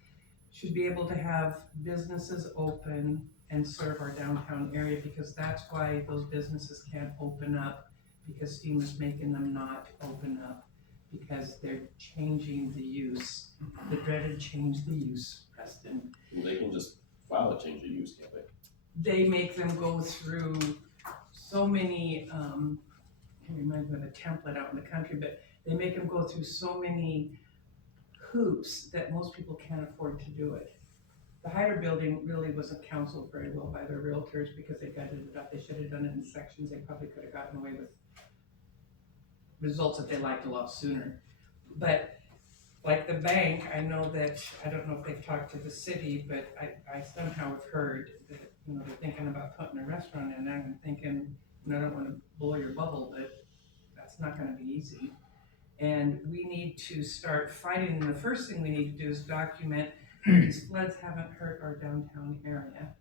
should be able to have businesses open and serve our downtown area, because that's why those businesses can't open up, because FEMA's making them not open up, because they're changing the use, the dreaded change the use, Preston. Well, they can just file a change of use, can't they? They make them go through so many, it reminds me of a template out in the country, but they make them go through so many hoops that most people can't afford to do it. The Hyder building really wasn't counseled very well by their realtors because they gutted it up. They should have done it in sections. They probably could have gotten away with results that they liked a lot sooner. But like the bank, I know that, I don't know if they've talked to the city, but I somehow have heard that, you know, they're thinking about putting a restaurant in there. I'm thinking, you know, I don't want to blow your bubble, but that's not going to be easy. And we need to start fighting. And the first thing we need to do is document these floods haven't hurt our downtown area.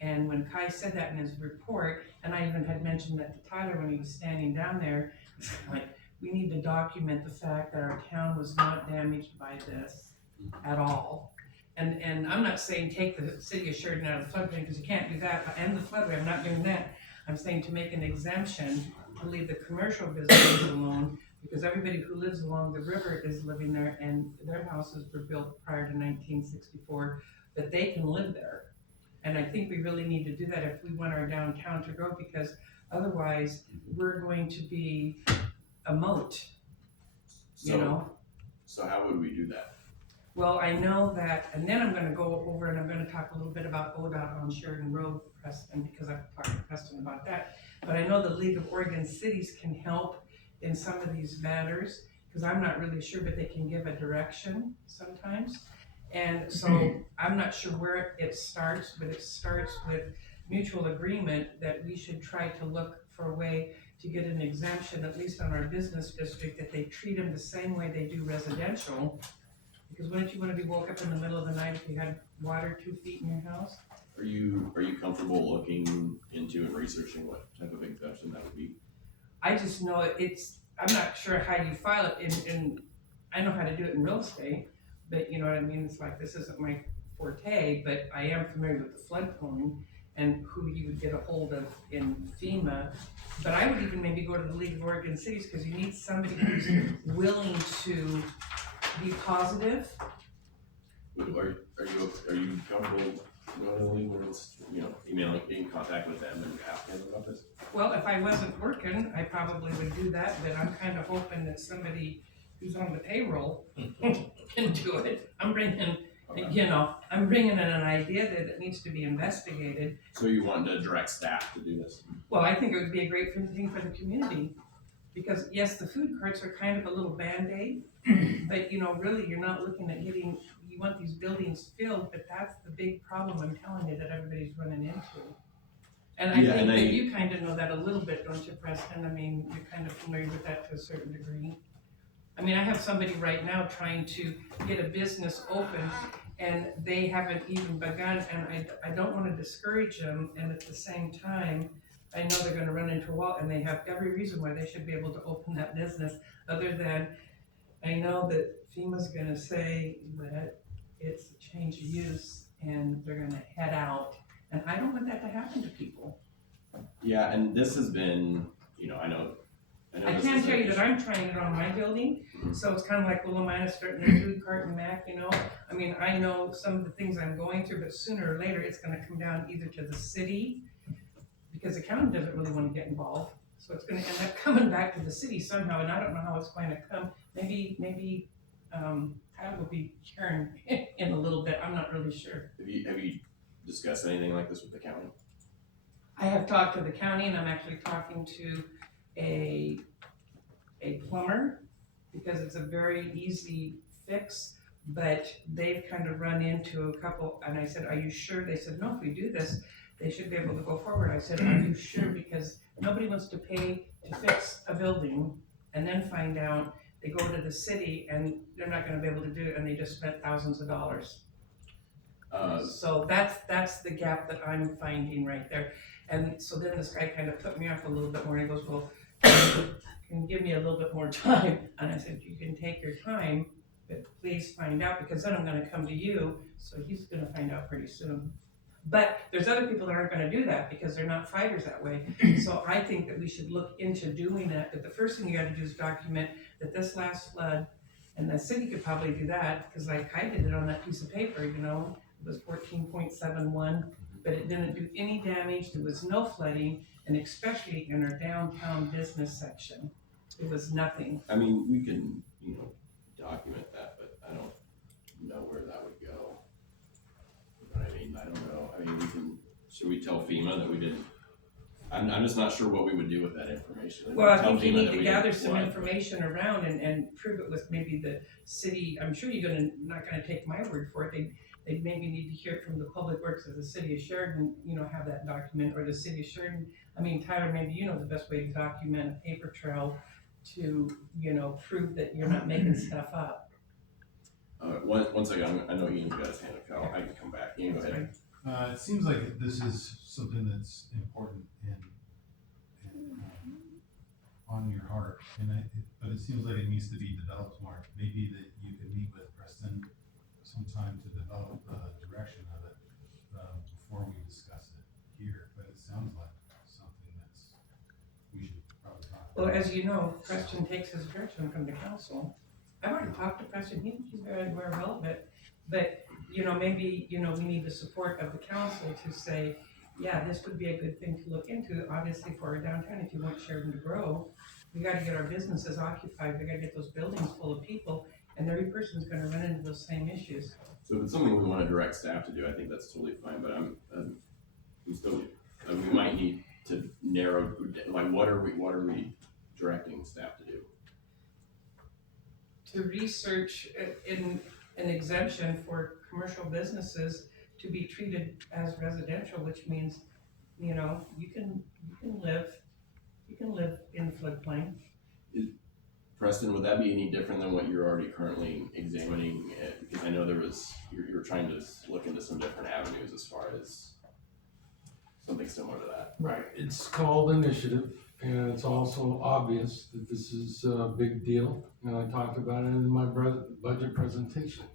And when Kai said that in his report, and I even had mentioned that to Tyler when he was standing down there, like, we need to document the fact that our town was not damaged by this at all. And I'm not saying take the city of Sheridan out of the floodplain, because you can't do that, and the floodway, I'm not doing that. I'm saying to make an exemption, to leave the commercial businesses alone, because everybody who lives along the river is living there, and their houses were built prior to 1964, but they can live there. And I think we really need to do that if we want our downtown to grow, because otherwise we're going to be a moat, you know? So how would we do that? Well, I know that, and then I'm gonna go over and I'm gonna talk a little bit about ODOT on Sheridan Road, Preston, because I've talked to Preston about that. But I know the League of Oregon Cities can help in some of these matters, because I'm not really sure, but they can give a direction sometimes. And so I'm not sure where it starts, but it starts with mutual agreement that we should try to look for a way to get an exemption, at least on our business district, that they treat them the same way they do residential. Because wouldn't you want to be woke up in the middle of the night if you had water 2 feet in your house? Are you comfortable looking into and researching what type of exemption that would be? I just know I'm not sure how you file it in I know how to do it in real estate, but you know what I mean? It's like, this isn't my forte, but I am familiar with the floodplain and who you would get a hold of in FEMA. But I would even maybe go to the League of Oregon Cities, because you need somebody who's willing to be positive. Are you comfortable going to the League, or you know, emailing, being in contact with them and asking them about this? Well, if I wasn't working, I probably would do that, but I'm kind of hoping that somebody who's on the payroll can do it. I'm bringing in an idea that it needs to be investigated. So you want to direct staff to do this? Well, I think it would be a great thing for the community, because yes, the food carts are kind of a little Band-Aid, but you know, really, you're not looking at you want these buildings filled, but that's the big problem I'm telling you that everybody's running into. And I think that you kind of know that a little bit, don't you, Preston? I mean, you're kind of familiar with that to a certain degree. I mean, I have somebody right now trying to get a business open, and they haven't even begun, and I don't want to discourage them, and at the same time, I know they're going to run into a wall, and they have every reason why they should be able to open that business, other than I know that FEMA's going to say that it's a change of use, and they're going to head out, and I don't want that to happen to people. Yeah, and this has been, you know, I know I can tell you that I'm trying it on my building, so it's kind of like Little Minus starting their food cart and Mac, you know? I mean, I know some of the things I'm going through, but sooner or later, it's gonna come down either to the city, because the county doesn't really want to get involved. So it's gonna end up coming back to the city somehow, and I don't know how it's going to come. Maybe Kyle will be sharing in a little bit, I'm not really sure. Have you discussed anything like this with the county? I have talked to the county, and I'm actually talking to a plumber, because it's a very easy fix, but they've kind of run into a couple, and I said, are you sure? They said, no, if we do this, they should be able to go forward. I said, are you sure? Because nobody wants to pay to fix a building and then find out they go to the city and they're not gonna be able to do it, and they just spent thousands of dollars. So that's the gap that I'm finding right there. And so then this guy kind of put me off a little bit more, and he goes, well, can you give me a little bit more time? And I said, you can take your time, but please find out, because then I'm gonna come to you, so he's gonna find out pretty soon. But there's other people that aren't gonna do that, because they're not fighters that way. So I think that we should look into doing that, but the first thing you gotta do is document that this last flood, and the city could probably do that, because like I did it on that piece of paper, you know, it was 14.71, but it didn't do any damage, there was no flooding, and especially in our downtown business section. It was nothing. I mean, we can, document that, but I don't know where that would go. You know what I mean? I don't know. I mean, should we tell FEMA that we didn't? I'm just not sure what we would do with that information. Well, I Tell think you FEMA need that to we gather didn't some flood. information around and prove it with maybe the city. I'm sure you're not gonna take my word for it. They maybe need to hear it from the public works of the city of Sheridan, have that document, or the city of Sheridan. I mean, Tyler, maybe you know the best way to document a paper trail to, prove that you're not making stuff up. One second, I know Ian's got his hand up. I can come back. Ian, go ahead. It seems like this is something that's important and on your heart, but it seems like it needs to be developed more. Maybe that you could meet with Preston sometime to develop the direction of it before we discuss it here. But it sounds like something we should probably talk about. Well, as you know, Preston takes his direction from the council. I've already talked to Preston. He's very aware of it. But, maybe, we need the support of the council to say, yeah, this would be a good thing to look into, obviously, for our downtown. If you want Sheridan to grow, we gotta get our businesses occupied. We gotta get those buildings full of people, and every person's gonna run into those same issues. So if it's something we want to direct staff to do, I think that's totally fine, but I'm still, we might need to narrow, like, what are we directing staff to do? To research in an exemption for commercial businesses to be treated as residential, which means, you can live in floodplain. Preston, would that be any different than what you're already currently examining? Because I know you're trying to look into some different avenues as far as something similar to that. Right, it's called initiative, and it's also obvious that this is a big deal, and I talked about it in my budget presentation.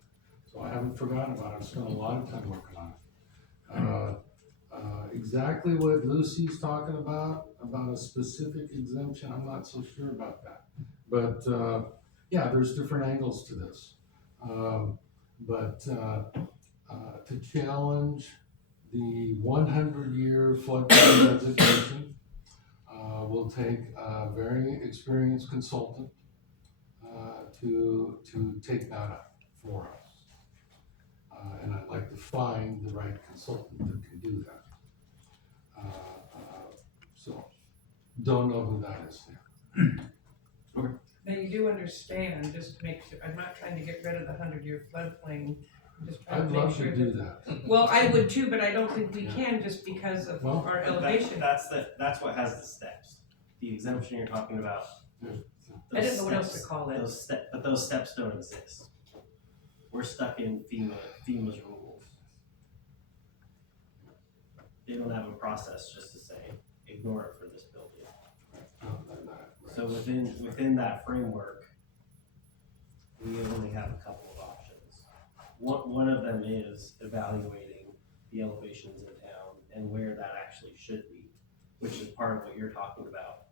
So I haven't forgotten about it. I've spent a lot of time working on it. Exactly what Lucy's talking about a specific exemption, I'm not so sure about that. But yeah, there's different angles to this. To challenge the 100-year floodplain designation will take a very experienced consultant to take that up for us. And I'd like to find the right consultant that can do that. So, don't know who that is there. Okay. Now you do understand, just to make sure, I'm not trying to get rid of the 100-year floodplain. I'm just trying I'd to make love sure to do that. Well, I would too, but I don't think we can just because of Well, our elevation. That's what has the steps. The exemption you're talking about. I didn't know what else to call it. But those steps don't exist. We're stuck in FEMA's rules. They don't have a process just to say, ignore it for this building. So within that framework, we only have a couple of options. One of them is evaluating the elevations in town and where that actually should be, which is part of what you're talking about.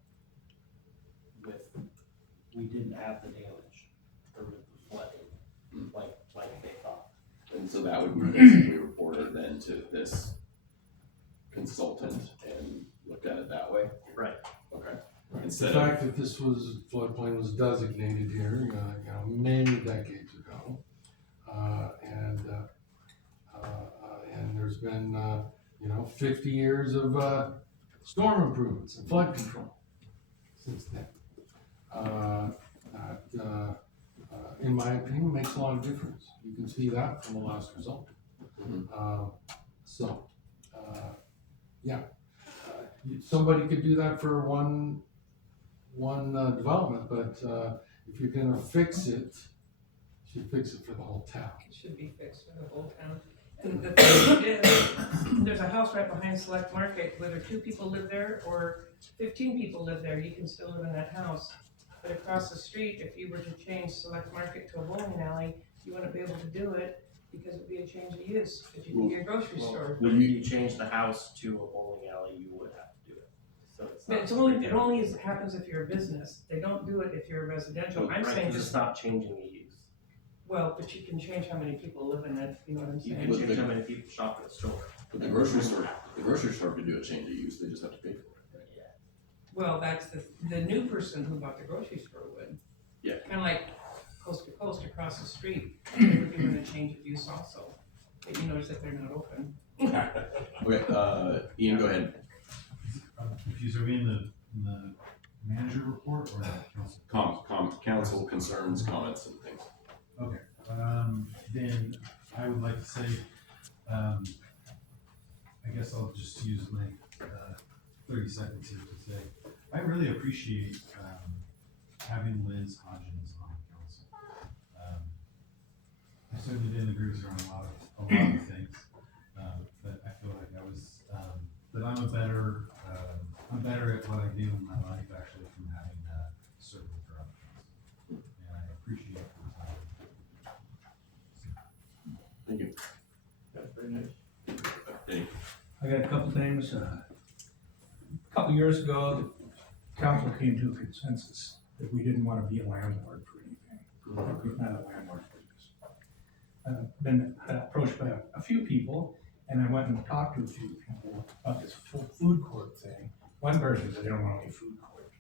We didn't have the damage or the flooding like they thought. And so that would be basically reported then to this consultant and looked at it that way? Right. Okay. Right. Instead The fact that this floodplain was designated here, many decades ago, and there's been 50 years of storm improvements and flood control since then. In my opinion, makes a lot of difference. You can see that from the last result. Somebody could do that for one development, but if you're gonna fix it, you should fix it for the whole town. It should be fixed for the whole town. And the thing is, there's a house right behind Select Market, whether 2 people live there or 15 people live there, you can still live in that house. But across the street, if you were to change Select Market to a bowling alley, you wouldn't be able to do it because it'd be a change of use, because you could be a grocery store. But if you change the house to a bowling alley, you would have to do it. So it's not. It only happens if you're a business. They don't do it if you're a residential. I'm saying it's not changing the use. Well, but you can change how many people live in it, you know what I'm You saying? can change how many people shop at the store. But the grocery store could do a change of use, they just have to pay for it, right? Well, that's the new person who bought the grocery store would. Yeah. Kinda like coast to coast across the street, they're doing a change of use also, but you notice that they're not open. Okay, Ian, go ahead. Confused, are we in the manager report or the council? Council concerns, comments and things. Okay, then I would like to say, I guess I'll just use my 30 seconds here to say, I really appreciate having Liz Hodgins on council. I certainly didn't agree with her on a lot of things, but I feel like I was, that I'm better at what I do in my life actually from having served with her on council. And I appreciate her time. Thank you. That's very nice. Dave. I got a couple things. A couple years ago, the council came to a consensus that we didn't want to be a landlord for anything. We're not a landlord business. I've been approached by a few people, and I went and talked to a few people about this food court thing. One person said they don't want any food court.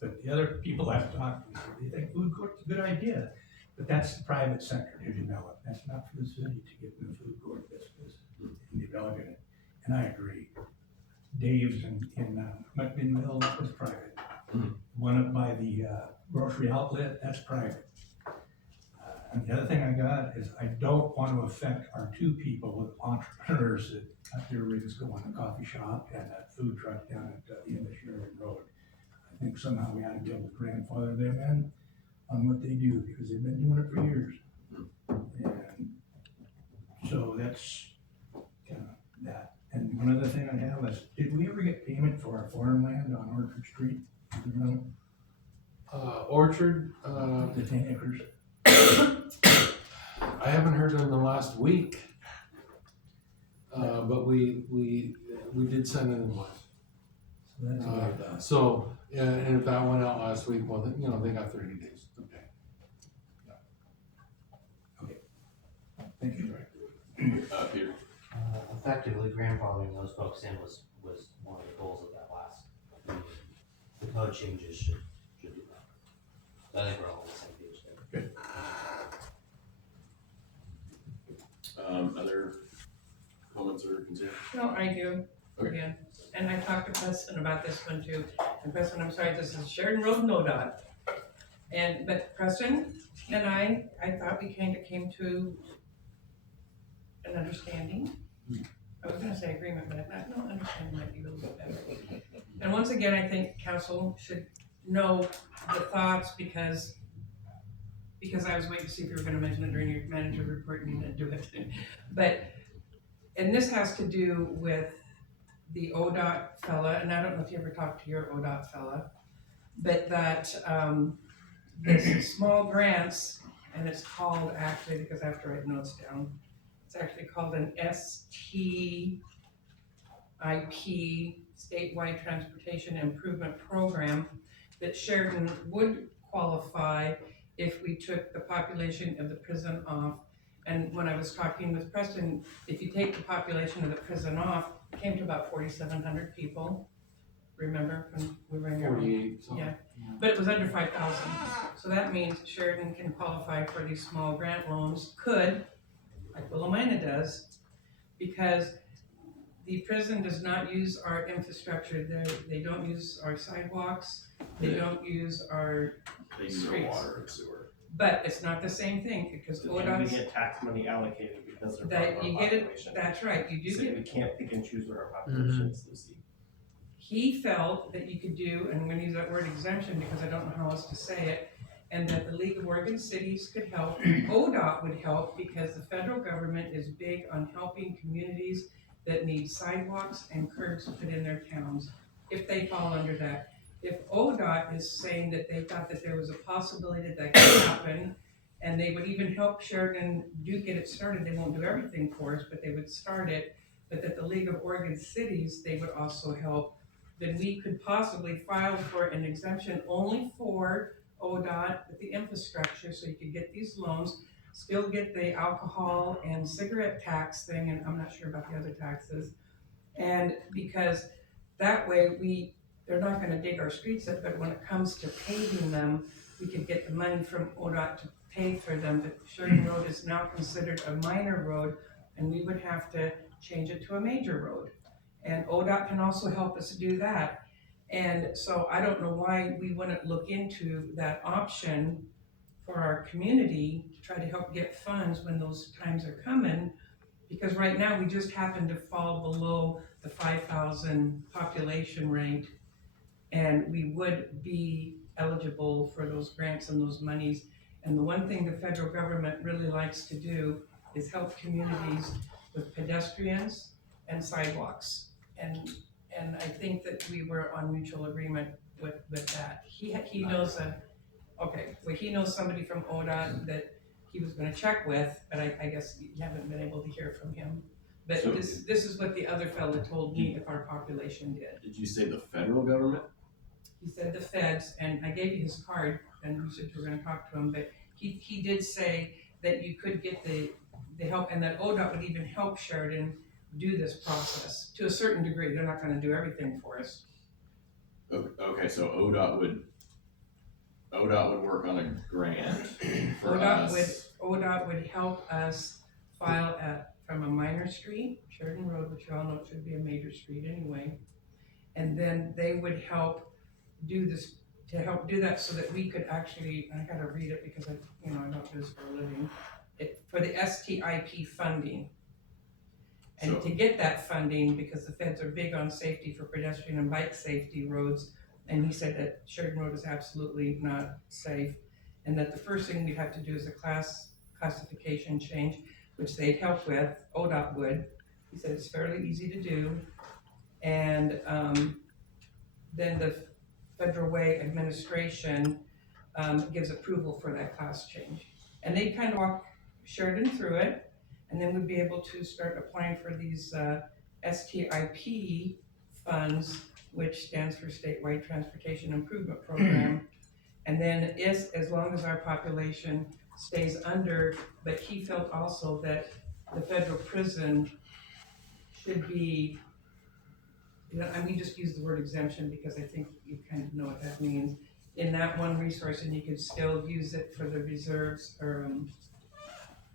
But the other people I've talked to said they think food court's a good idea. But that's the private sector to develop. That's not for the city to get in the food court business and developing it. And I agree. Dave's in McMinnville, that was private. One up by the grocery outlet, that's private. And the other thing I got is I don't want to affect our two people with entrepreneurs that got their rigs going, a coffee shop and a food truck down at the end of Sheridan Road. I think somehow we ought to be able to grandfather them in on what they do because they've been doing it for years. And so that's kind of that. And one other thing I have is, did we ever get payment for our farmland on Orchard Street? Do you know? Orchard, The 10 acres. I haven't heard in the last week. But we did send an invoice. So that's what I thought. So, and if that went out last week, well, then, they got 30 days to pay. Okay. Thank you. Peter. Effectively grandfathering those folks in was one of the goals of that last meeting. The code changes should do that. I think we're all on the same page there. Good. Other comments or concerns? No, I do, Okay. again, and I talked to Preston about this one too, and Preston, I'm sorry, this is Sheridan Road, NODOT. But Preston and I thought we came to an understanding. I was gonna say agreement, but no, understanding might be a little bit better. And once again, I think council should know the thoughts because I was waiting to see if you were gonna mention it during your manager report and you didn't do it. But, and this has to do with the ODOT fella, and I don't know if you ever talked to your ODOT fella, but that, this small grants, and it's called actually, because I have to write notes down, it's actually called an STIP, Statewide Transportation Improvement Program, that Sheridan would qualify if we took the population of the prison off. And when I was talking with Preston, if you take the population of the prison off, it came to about 4,700 people. Remember when we were in here? 48, so. Yeah, but it was under 5,000. So that means Sheridan can qualify for these small grant loans, could, like Willamina does, because the prison does not use our infrastructure. They don't use our sidewalks, they don't use our They use their streets. water and sewer. But it's not the same thing, because So we ODOT's, get tax money allocated because they're part that of you our get it, population. that's right, you do So get we can't pick and choose where our population is, Lucy. He felt that you could do, and I'm gonna use that word exemption because I don't know how else to say it, and that the League of Oregon Cities could help, ODOT would help, because the federal government is big on helping communities that need sidewalks and curbs put in their towns, if they fall under that. If ODOT is saying that they thought that there was a possibility that could happen, and they would even help Sheridan get it started, they won't do everything for us, but they would start it, but that the League of Oregon Cities, they would also help, then we could possibly file for an exemption only for ODOT with the infrastructure, so you could get these loans, still get the alcohol and cigarette tax thing, and I'm not sure about the other taxes. And because that way they're not gonna dig our streets up, but when it comes to paving them, we could get the money from ODOT to pay for them, but Sheridan Road is now considered a minor road, and we would have to change it to a major road. And ODOT can also help us do that. And so I don't know why we wouldn't look into that option for our community to try to help get funds when those times are coming. Because right now, we just happen to fall below the 5,000 population rate, and we would be eligible for those grants and those monies. And the one thing the federal government really likes to do is help communities with pedestrians and sidewalks. And I think that we were on mutual agreement with that. He knows he knows somebody from ODOT that he was gonna check with, but I guess you haven't been able to hear from him. But So- this is what the other fella told me if our population did. Did you say the federal government? He said the feds, and I gave you his card, and you said you were gonna talk to him, but he did say that you could get the help, and that ODOT would even help Sheridan do this process to a certain degree. They're not gonna do everything for us. Okay, so ODOT would work on a grant for us. ODOT would help us file from a minor street, Sheridan Road, which you all know it should be a major street anyway. And then they would help do this, to help do that so that we could actually, I gotta read it because I don't do this for a living, for the STIP funding. And So- to get that funding, because the feds are big on safety for pedestrian and bike safety roads, and he said that Sheridan Road is absolutely not safe, and that the first thing we'd have to do is a classification change, which they'd help with, ODOT would. He said it's fairly easy to do, and then the Federal Way Administration gives approval for that class change. And they'd kind of walk Sheridan through it, and then we'd be able to start applying for these STIP funds, which stands for Statewide Transportation Improvement Program. And then as long as our population stays under, but he felt also that the federal prison should be, and we just use the word exemption because I think you kind of know what that means, in that one resource, and you could still use it for the reserves or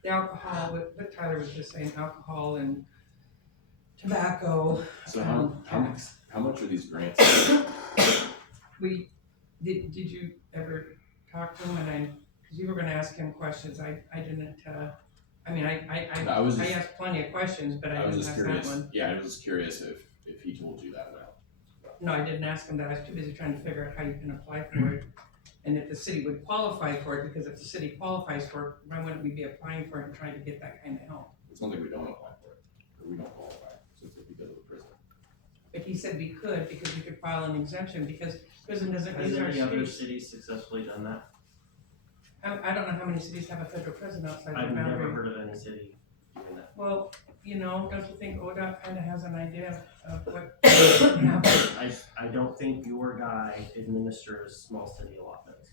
the alcohol, what Tyler was just saying, alcohol and tobacco. So how much are these grants? Did you ever talk to him because you were gonna ask him questions, I didn't, I asked plenty of questions, but I didn't ask that one. Yeah, I was just curious if he told you that amount. No, I didn't ask him that, I was too busy trying to figure out how you can apply for it, and if the city would qualify for it, because if the city qualifies for it, why wouldn't we be applying for it and trying to get that kind of help? It's not like we don't apply for it, or we don't qualify, since it's because of the prison. But he said we could, because we could file an exemption, because prison doesn't Has use our any other streets. city successfully done that? I don't know how many cities have a federal prison outside their I've boundary. never heard of any city doing that. Well, don't you think ODOT kinda has an idea of what happens? I don't think your guy administers small city allotments.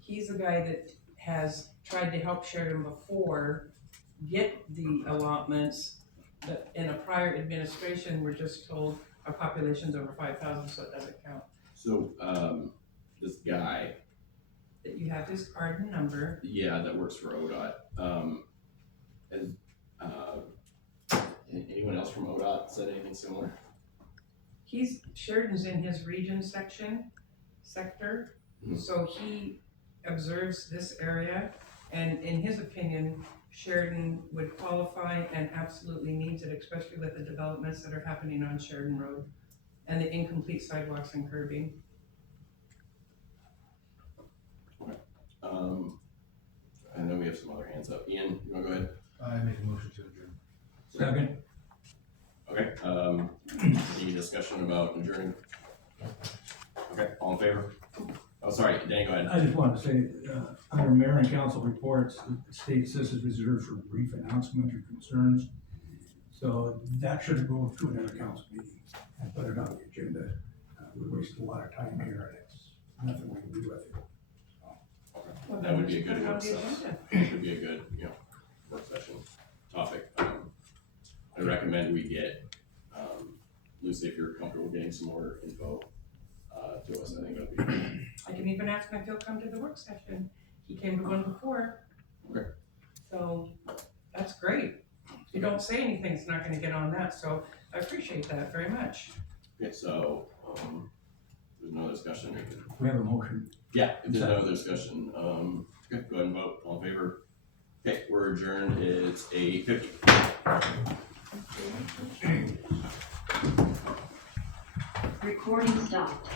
He's a guy that has tried to help Sheridan before get the allotments, but in a prior administration, we're just told our population's over 5,000, so it doesn't count. So, this guy, That you have his card and number. yeah, that works for ODOT, and, anyone else from ODOT said anything similar? Sheridan's in his region sector, Mhm. so he observes this area, and in his opinion, Sheridan would qualify and absolutely needs it, especially with the developments that are happening on Sheridan Road and the incomplete sidewalks and curbing. I know we have some other hands up. Ian, you wanna go ahead? I make a motion to adjourn. Second. Okay, any discussion about adjourning? Okay, all in favor? Oh, sorry, Danny, go ahead. I just wanted to say, under mayor and council reports, it states this is reserved for brief announcement or concerns. So that should go to another council meeting and put it on the agenda. We're wasting a lot of time here and it's nothing we can do with it. That would be a good work session. That would be a good, work session topic. I recommend we get, Lucy, if you're comfortable getting some more info to us, I think that'd be great. I can even ask him if he'll come to the work session. He came to one before. Okay. So that's great. If you don't say anything, it's not gonna get on that, so I appreciate that very much. Okay, so, there's no discussion, we can, We have a motion. yeah, if there's no other discussion, okay, go ahead and vote, all in favor. Okay, we're adjourned, it's 8:50. Recording stopped.